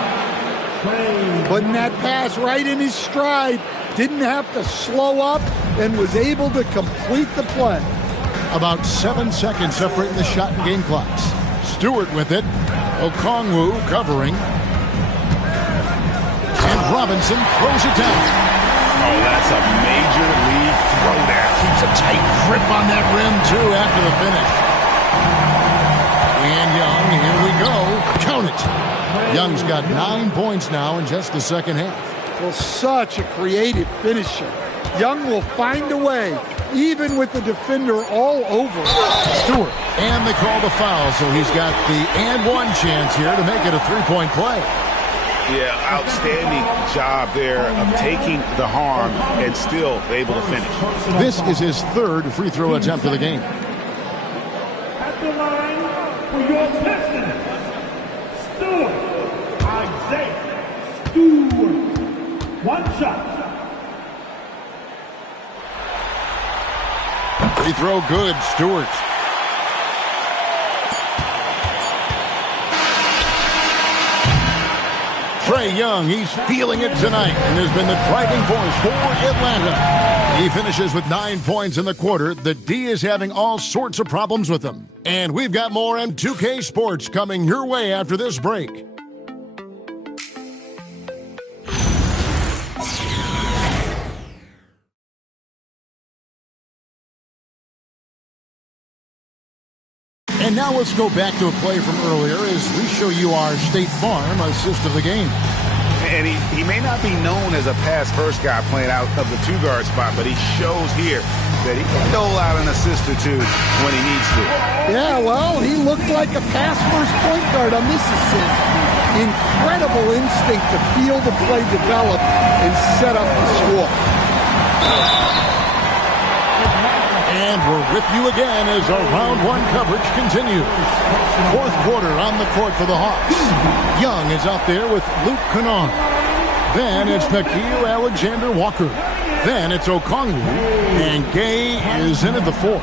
Putting that pass right in his stride. Didn't have to slow up and was able to complete the play. About 7 seconds separating the shot and game clocks. Stewart with it. Okongwu covering. And Robinson throws it down. Oh, that's a major league throwdown. Keeps a tight grip on that rim, too, after the finish. And Young, here we go. Count it. Young's got 9 points now in just the second half. Well, such a creative finisher. Young will find a way, even with the defender all over. Stewart. And they call the foul, so he's got the and one chance here to make it a three-point play. Yeah, outstanding job there of taking the harm and still able to finish. This is his third free throw attempt of the game. At the line for your Pistons, Stewart. One shot. Free throw good, Stewart. Trae Young, he's feeling it tonight and has been the driving force for Atlanta. He finishes with 9 points in the quarter. The D is having all sorts of problems with him. And we've got more M2K Sports coming your way after this break. And now let's go back to a play from earlier as we show you our State Farm assist of the game. And he may not be known as a pass-first guy playing out of the two-guard spot, but he shows here that he can dole out an assist or two when he needs to. Yeah, well, he looked like a pass-first point guard on this assist. Incredible instinct to feel the play develop and set up the score. And we're with you again as our round one coverage continues. Fourth quarter on the court for the Hawks. Young is out there with Luke Kennard. Then it's Nickeil Alexander-Walker. Then it's Okongwu. And Gay is in at the fourth.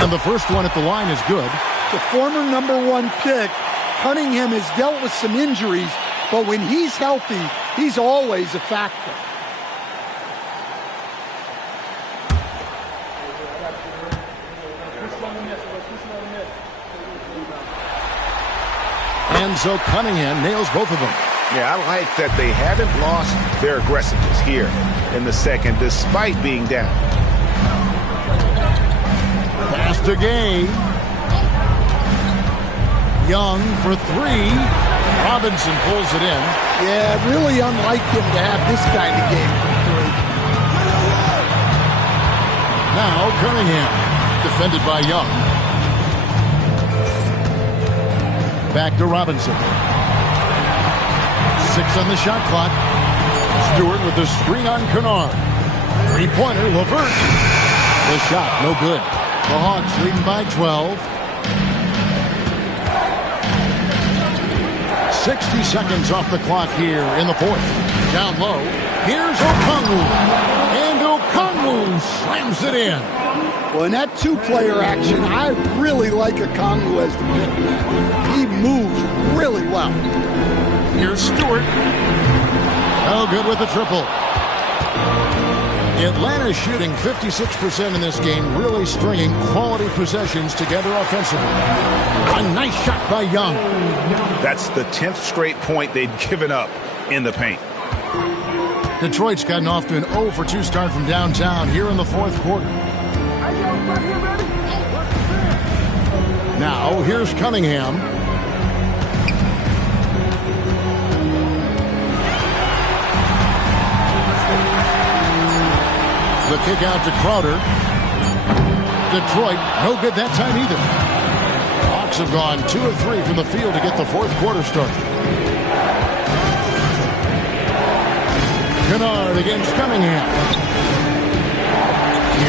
And the first one at the line is good. The former #1 pick, Cunningham has dealt with some injuries, but when he's healthy, he's always a factor. And so Cunningham nails both of them. Yeah, I like that they haven't lost their aggressiveness here in the second, despite being down. Pass to Gay. Young for three. Robinson pulls it in. Yeah, really unlike him to have this kind of game from three. Now Cunningham, defended by Young. Back to Robinson. 6 on the shot clock. Stewart with the screen on Kennard. Three-pointer, LeVert. The shot, no good. The Hawks leading by 12. 60 seconds off the clock here in the fourth. Down low. Here's Okongwu. And Okongwu slams it in. Well, in that two-player action, I really like Okongwu as the big man. He moves really well. Here's Stewart. Oh, good with the triple. Atlanta shooting 56% in this game, really stringing quality possessions together offensively. A nice shot by Young. That's the 10th straight point they've given up in the paint. Detroit's gotten off to an 0-for-2 start from downtown here in the fourth quarter. Now, here's Cunningham. The kick out to Crowder. Detroit, no good that time either. Hawks have gone 2 of 3 from the field to get the fourth quarter started. Kennard against Cunningham.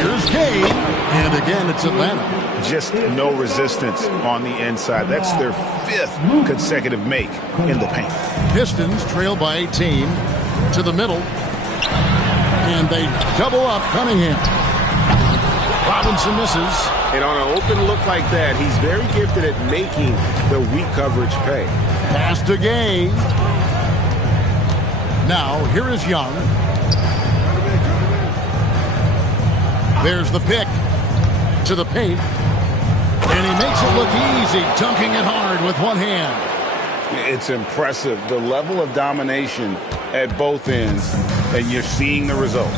Here's Gay. And again, it's Atlanta. Just no resistance on the inside. That's their 5th consecutive make in the paint. Pistons trail by 18 to the middle. And they double up Cunningham. Robinson misses. And on an open look like that, he's very gifted at making the weak coverage pay. Pass to Gay. Now, here is Young. There's the pick to the paint. And he makes it look easy, dunking it hard with one hand. It's impressive, the level of domination at both ends, and you're seeing the results.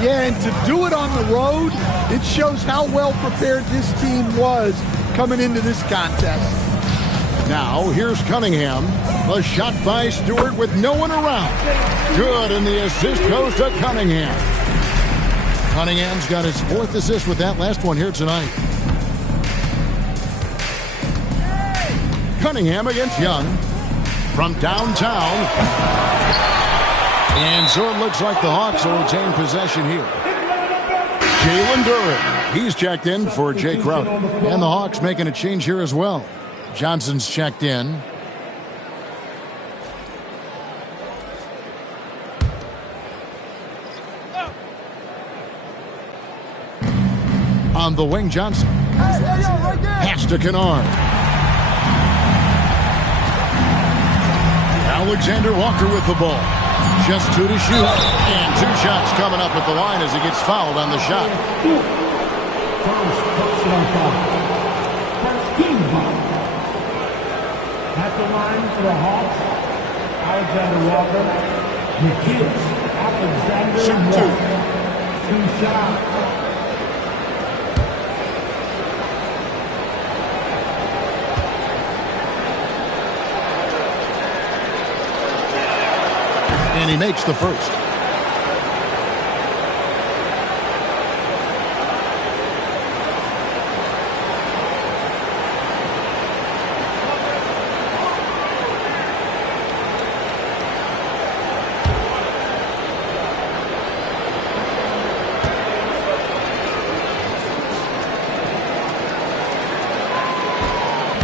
Yeah, and to do it on the road, it shows how well prepared this team was coming into this contest. Now, here's Cunningham. A shot by Stewart with no one around. Good, and the assist goes to Cunningham. Cunningham's got his 4th assist with that last one here tonight. Cunningham against Young from downtown. And so it looks like the Hawks will retain possession here. Jalen Duren, he's checked in for Jay Crowder. And the Hawks making a change here as well. Johnson's checked in. On the wing, Johnson. Pass to Kennard. Alexander Walker with the ball. Just 2 to shoot. And 2 shots coming up at the line as he gets fouled on the shot. First personal foul. First team foul. At the line for the Hawks, Alexander Walker. The kids, Alexander Walker. 2 shots. And he makes the first.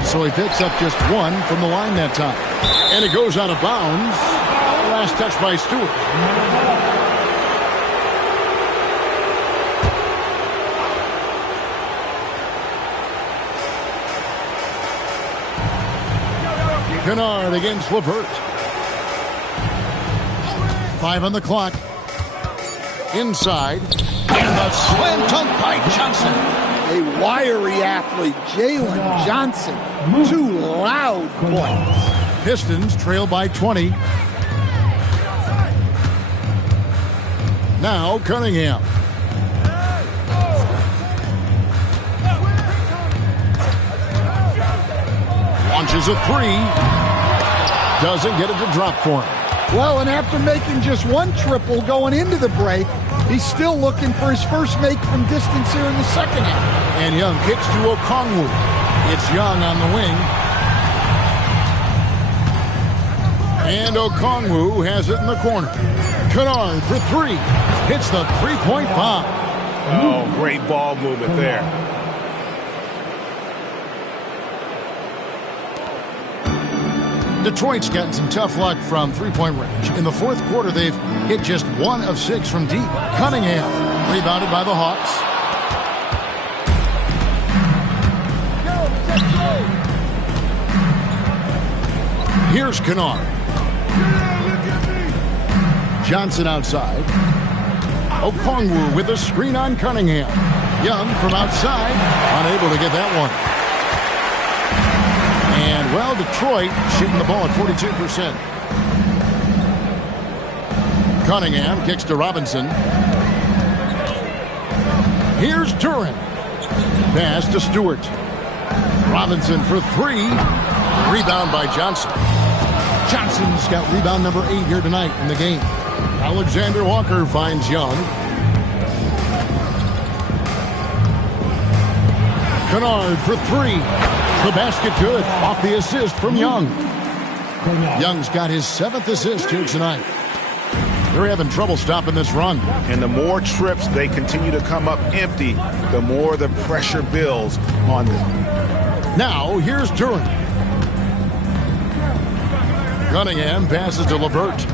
So he picks up just 1 from the line that time. And it goes out of bounds. Last touch by Stewart. Kennard against LeVert. 5 on the clock. Inside. And the slam dunk by Johnson. A wiry athlete, Jalen Johnson. 2 loud points. Pistons trail by 20. Now Cunningham. Launches a 3. Doesn't get it to drop for him. Well, and after making just 1 triple going into the break, he's still looking for his first make from distance here in the second half. And Young kicks to Okongwu. It's Young on the wing. And Okongwu has it in the corner. Kennard for 3. Hits the 3-point bomb. Oh, great ball movement there. Detroit's gotten some tough luck from 3-point range. In the 4th quarter, they've hit just 1 of 6 from deep. Cunningham, rebounded by the Hawks. Here's Kennard. Johnson outside. Okongwu with a screen on Cunningham. Young from outside, unable to get that one. And, well, Detroit shooting the ball at 42%. Cunningham kicks to Robinson. Here's Duren. Pass to Stewart. Robinson for 3. Rebound by Johnson. Johnson's got rebound number 8 here tonight in the game. Alexander Walker finds Young. Kennard for 3. The basket good. Off the assist from Young. Young's got his 7th assist here tonight. They're having trouble stopping this run. And the more trips they continue to come up empty, the more the pressure builds on them. Now, here's Duren. Cunningham passes to LeVert.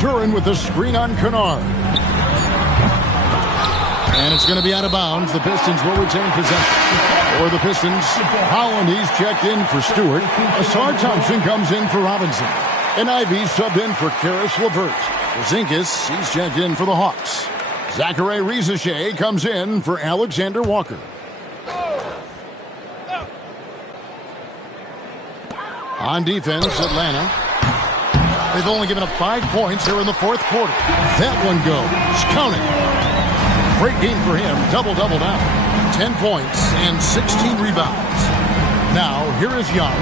Duren with the screen on Kennard. And it's going to be out of bounds. The Pistons will retain possession. For the Pistons, Holland, he's checked in for Stewart. Asar Thompson comes in for Robinson. And Ivy subbed in for Karis LeVert. Porzingis, he's checked in for the Hawks. Zachary Rizachet comes in for Alexander Walker. On defense, Atlanta. They've only given up 5 points here in the 4th quarter. That one goes. Count it. Great game for him. Double-double now. 10 points and 16 rebounds. Now, here is Young.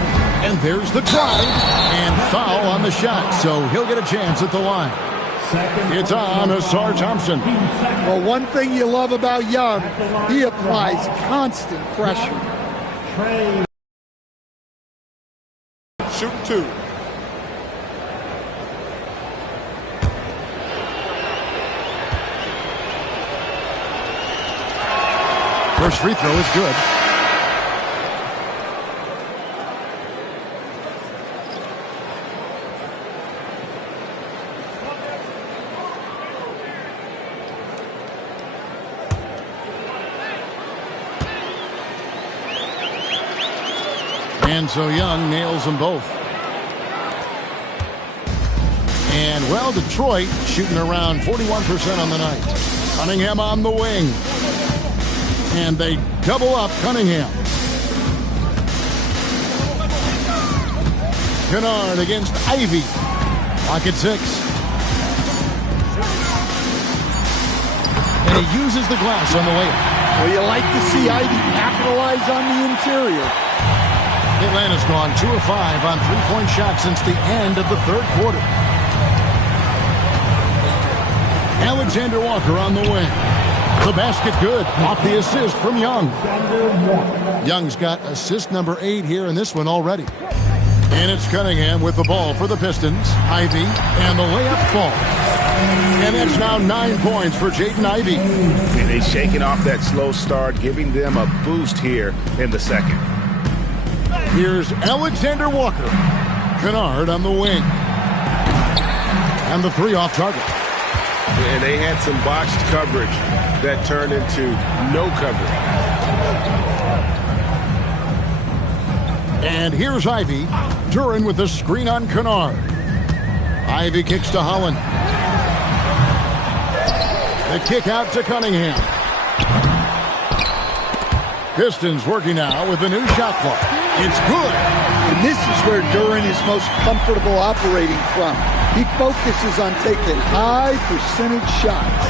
And there's the drive. And foul on the shot. So he'll get a chance at the line. It's on Asar Thompson. Well, one thing you love about Young, he applies constant pressure. Shooting 2. First free throw is good. And so Young nails them both. And, well, Detroit shooting around 41% on the night. Cunningham on the wing. And they double up Cunningham. Kennard against Ivy. Pocket 6. And he uses the glass on the layup. Well, you like to see Ivy capitalize on the interior. Atlanta's gone 2 of 5 on three-point shots since the end of the third quarter. Alexander Walker on the wing. The basket good off the assist from Young. Young's got assist number 8 here in this one already. And it's Cunningham with the ball for the Pistons. Ivy, and the layup falls. And that's now 9 points for Jaden Ivey. And they're shaking off that slow start, giving them a boost here in the second. Here's Alexander Walker. Kennard on the wing. And the 3 off target. And they had some botched coverage that turned into no coverage. And here's Ivy. Duran with the screen on Kennard. Ivy kicks to Holland. The kick out to Cunningham. Pistons working now with a new shot clock. It's good. And this is where Duran is most comfortable operating from. He focuses on taking high percentage shots.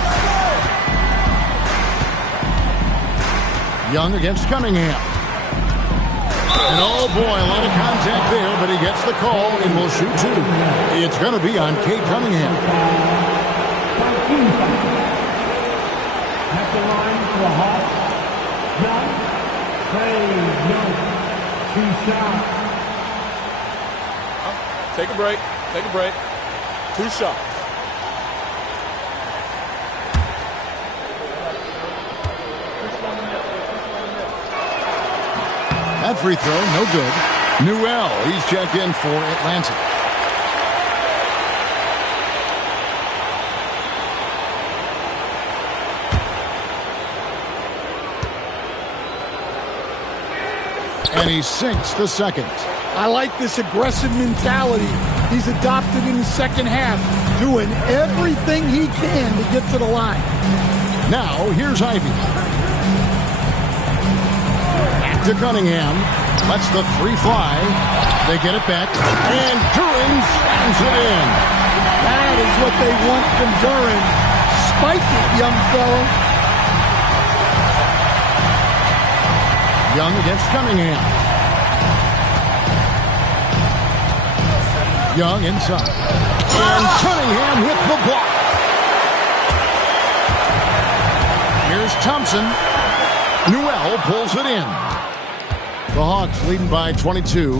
Young against Cunningham. And oh boy, a lot of contact there, but he gets the call and will shoot 2. It's going to be on Cade Cunningham. At the line for the Hawks, Young, Young, 2 shots. Take a break. Take a break. 2 shots. That free throw, no good. Newell, he's checked in for Atlanta. And he sinks the second. I like this aggressive mentality he's adopted in the second half, doing everything he can to get to the line. Now, here's Ivy. Back to Cunningham. Lets the 3 fly. They get it back. And Duran slams it in. That is what they want from Duran. Spike it, young fellow. Young against Cunningham. Young inside. And Cunningham with the block. Here's Thompson. Newell pulls it in. The Hawks leading by 22.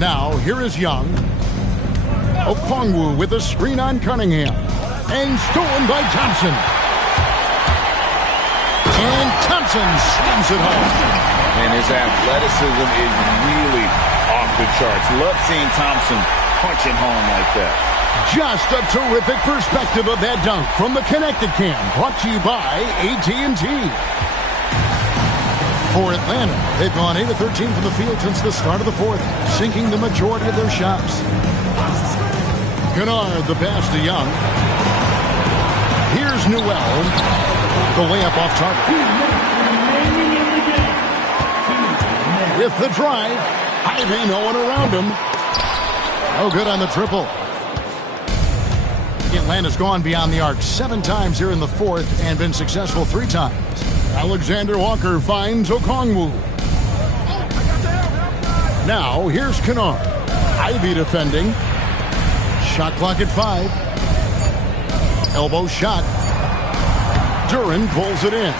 Now, here is Young. Okongwu with a screen on Cunningham. And stolen by Thompson. And Thompson slams it home. And his athleticism is really off the charts. Love seeing Thompson punching home like that. Just a terrific perspective of that dunk from the Connected Cam. Brought to you by AT&T. For Atlanta, they've gone 8 of 13 from the field since the start of the fourth, sinking the majority of their shots. Kennard, the pass to Young. Here's Newell. The layup off target. With the drive, Ivy, no one around him. No good on the triple. Atlanta's gone beyond the arc 7 times here in the fourth and been successful 3 times. Alexander Walker finds Okongwu. Now, here's Kennard. Ivy defending. Shot clock at 5. Elbow shot. Duran pulls it in.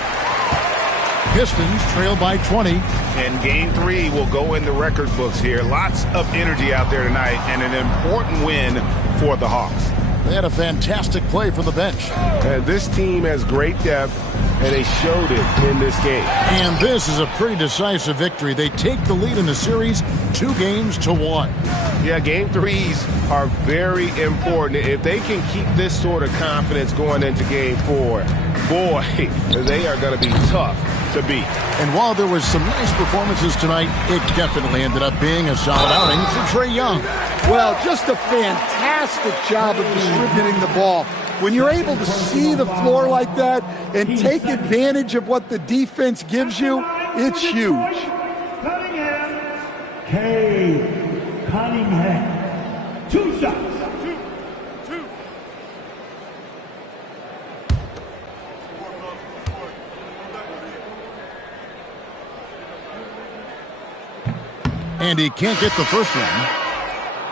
Pistons trail by 20. And game 3 will go in the record books here. Lots of energy out there tonight and an important win for the Hawks. They had a fantastic play from the bench. And this team has great depth, and they showed it in this game. And this is a pretty decisive victory. They take the lead in the series 2-1. Yeah, game 3s are very important. If they can keep this sort of confidence going into game 4, boy, they are going to be tough to beat. And while there was some nice performances tonight, it definitely ended up being a solid outing for Trae Young. Well, just a fantastic job of distributing the ball. When you're able to see the floor like that and take advantage of what the defense gives you, it's huge. Cunningham. 2 shots. And he can't get the first one.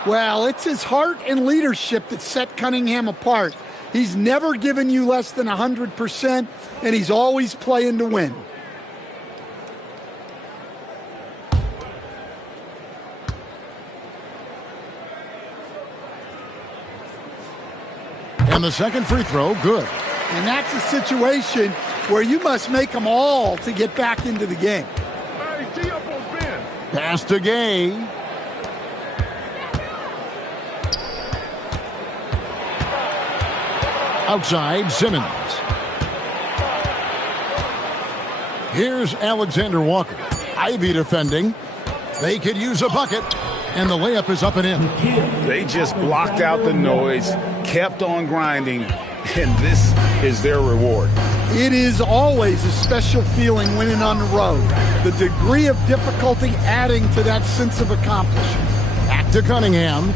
Well, it's his heart and leadership that set Cunningham apart. He's never given you less than 100%, and he's always playing to win. And the second free throw, good. And that's a situation where you must make them all to get back into the game. Pass to Gay. Outside, Simmons. Here's Alexander Walker. Ivy defending. They could use a bucket. And the layup is up and in. They just blocked out the noise, kept on grinding, and this is their reward. It is always a special feeling winning on the road. The degree of difficulty adding to that sense of accomplishment. Back to Cunningham.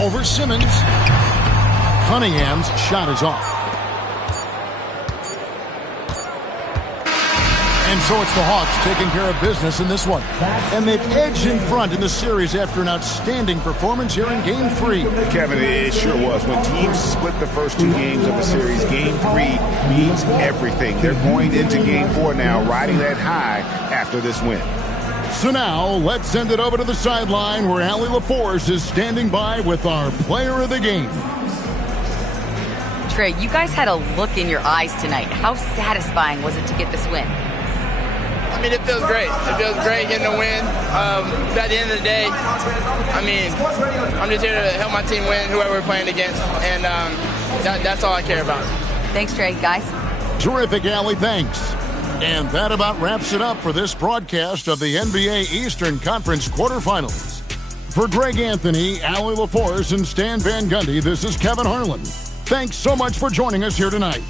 Over Simmons. Cunningham's shot is off. And so it's the Hawks taking care of business in this one. And they've edged in front in the series after an outstanding performance here in Game 3. Kevin, it sure was. When teams split the first 2 games of a series, Game 3 means everything. They're going into Game 4 now, riding that high after this win. So now, let's send it over to the sideline where Allie LaForce is standing by with our player of the game. Trae, you guys had a look in your eyes tonight. How satisfying was it to get this win? I mean, it feels great. It feels great getting a win. But at the end of the day, I mean, I'm just here to help my team win, whoever we're playing against, and that's all I care about. Thanks, Trae, guys. Terrific, Allie. Thanks. And that about wraps it up for this broadcast of the NBA Eastern Conference quarterfinals. For Greg Anthony, Allie LaForce, and Stan Van Gundy, this is Kevin Harlan. Thanks so much for joining us here tonight.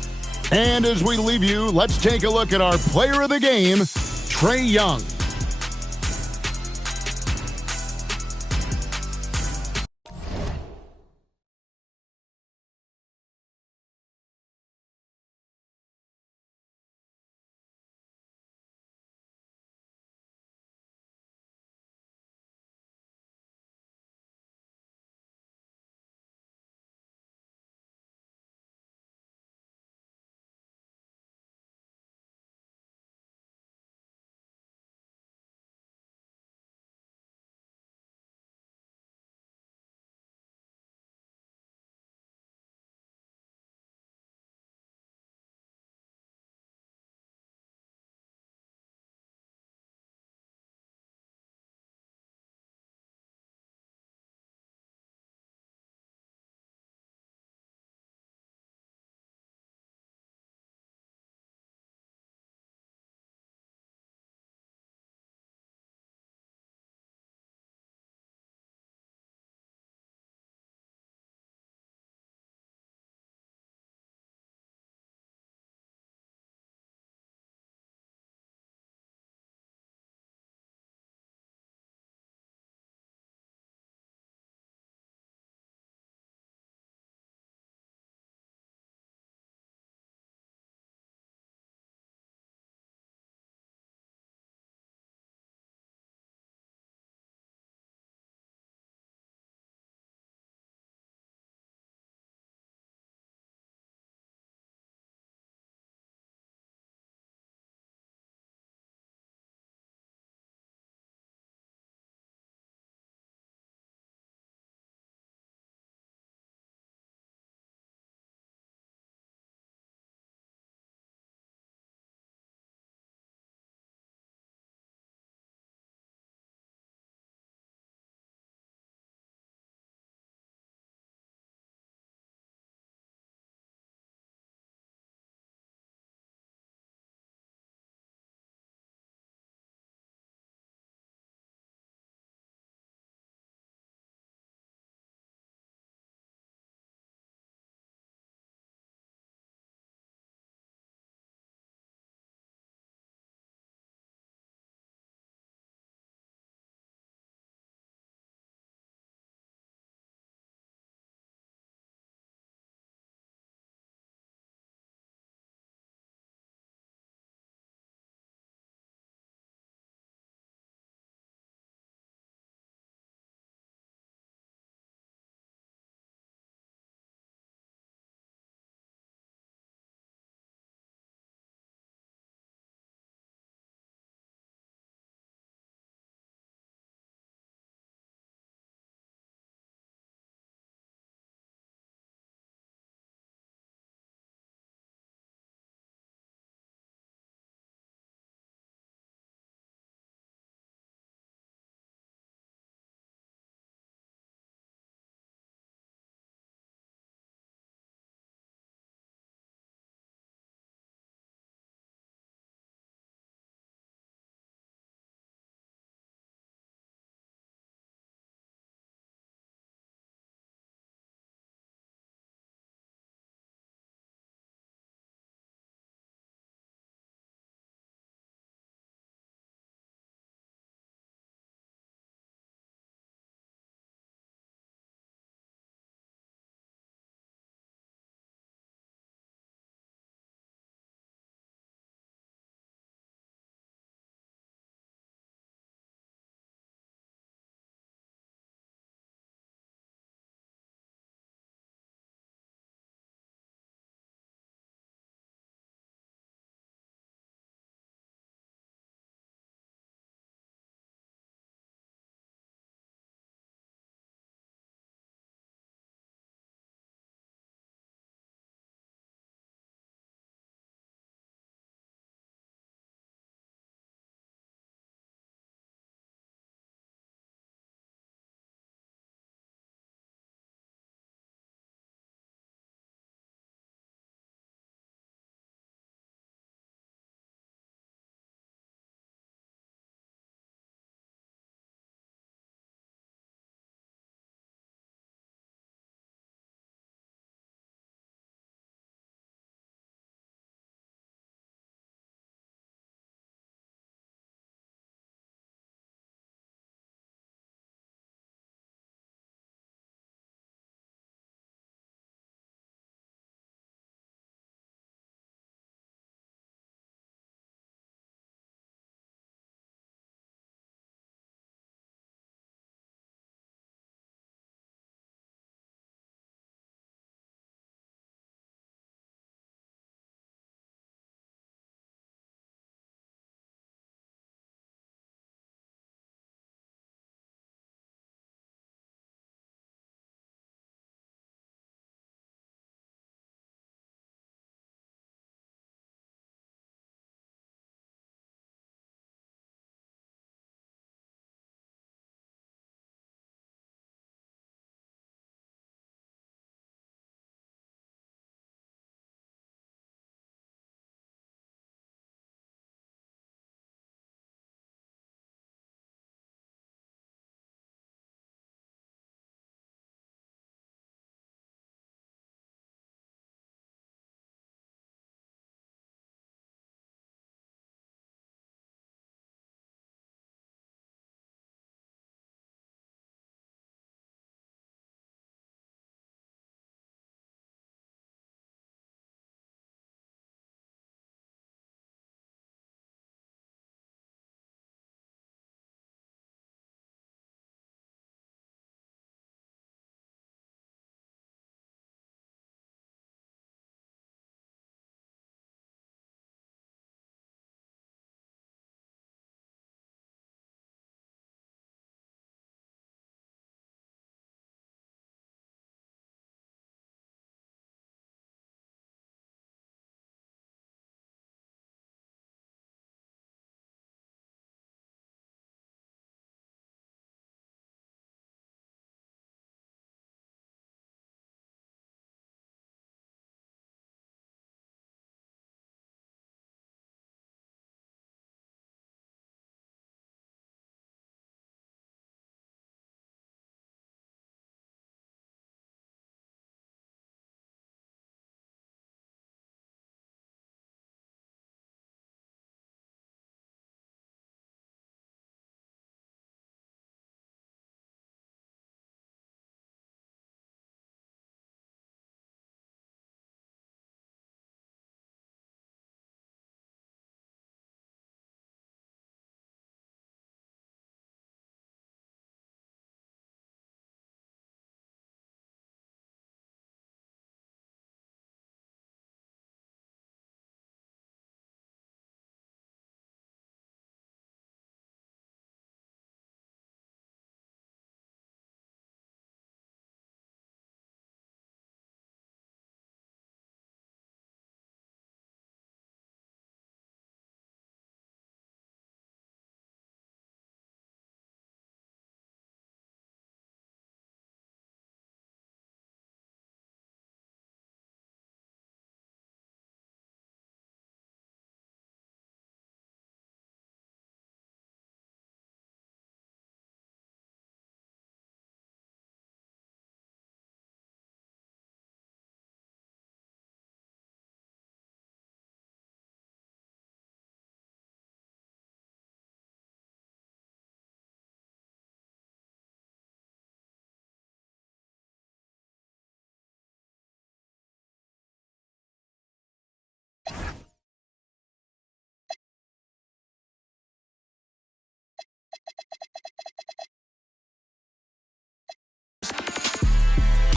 And as we leave you, let's take a look at our player of the game, Trae Young.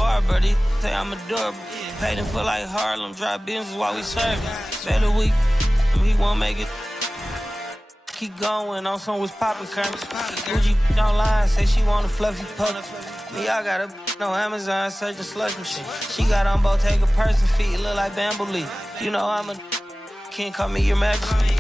hard, but he say I'm adorable. Paid him for like Harlem, drive business while we serving. Better week, he won't make it. Keep going on some was poppin' current. Gucci online, say she want a fluffy pup. Me, I got a on Amazon searching slush machine. She got on Bottega Person feet, look like bamboo leaf. You know I'm a king, call me your majesty.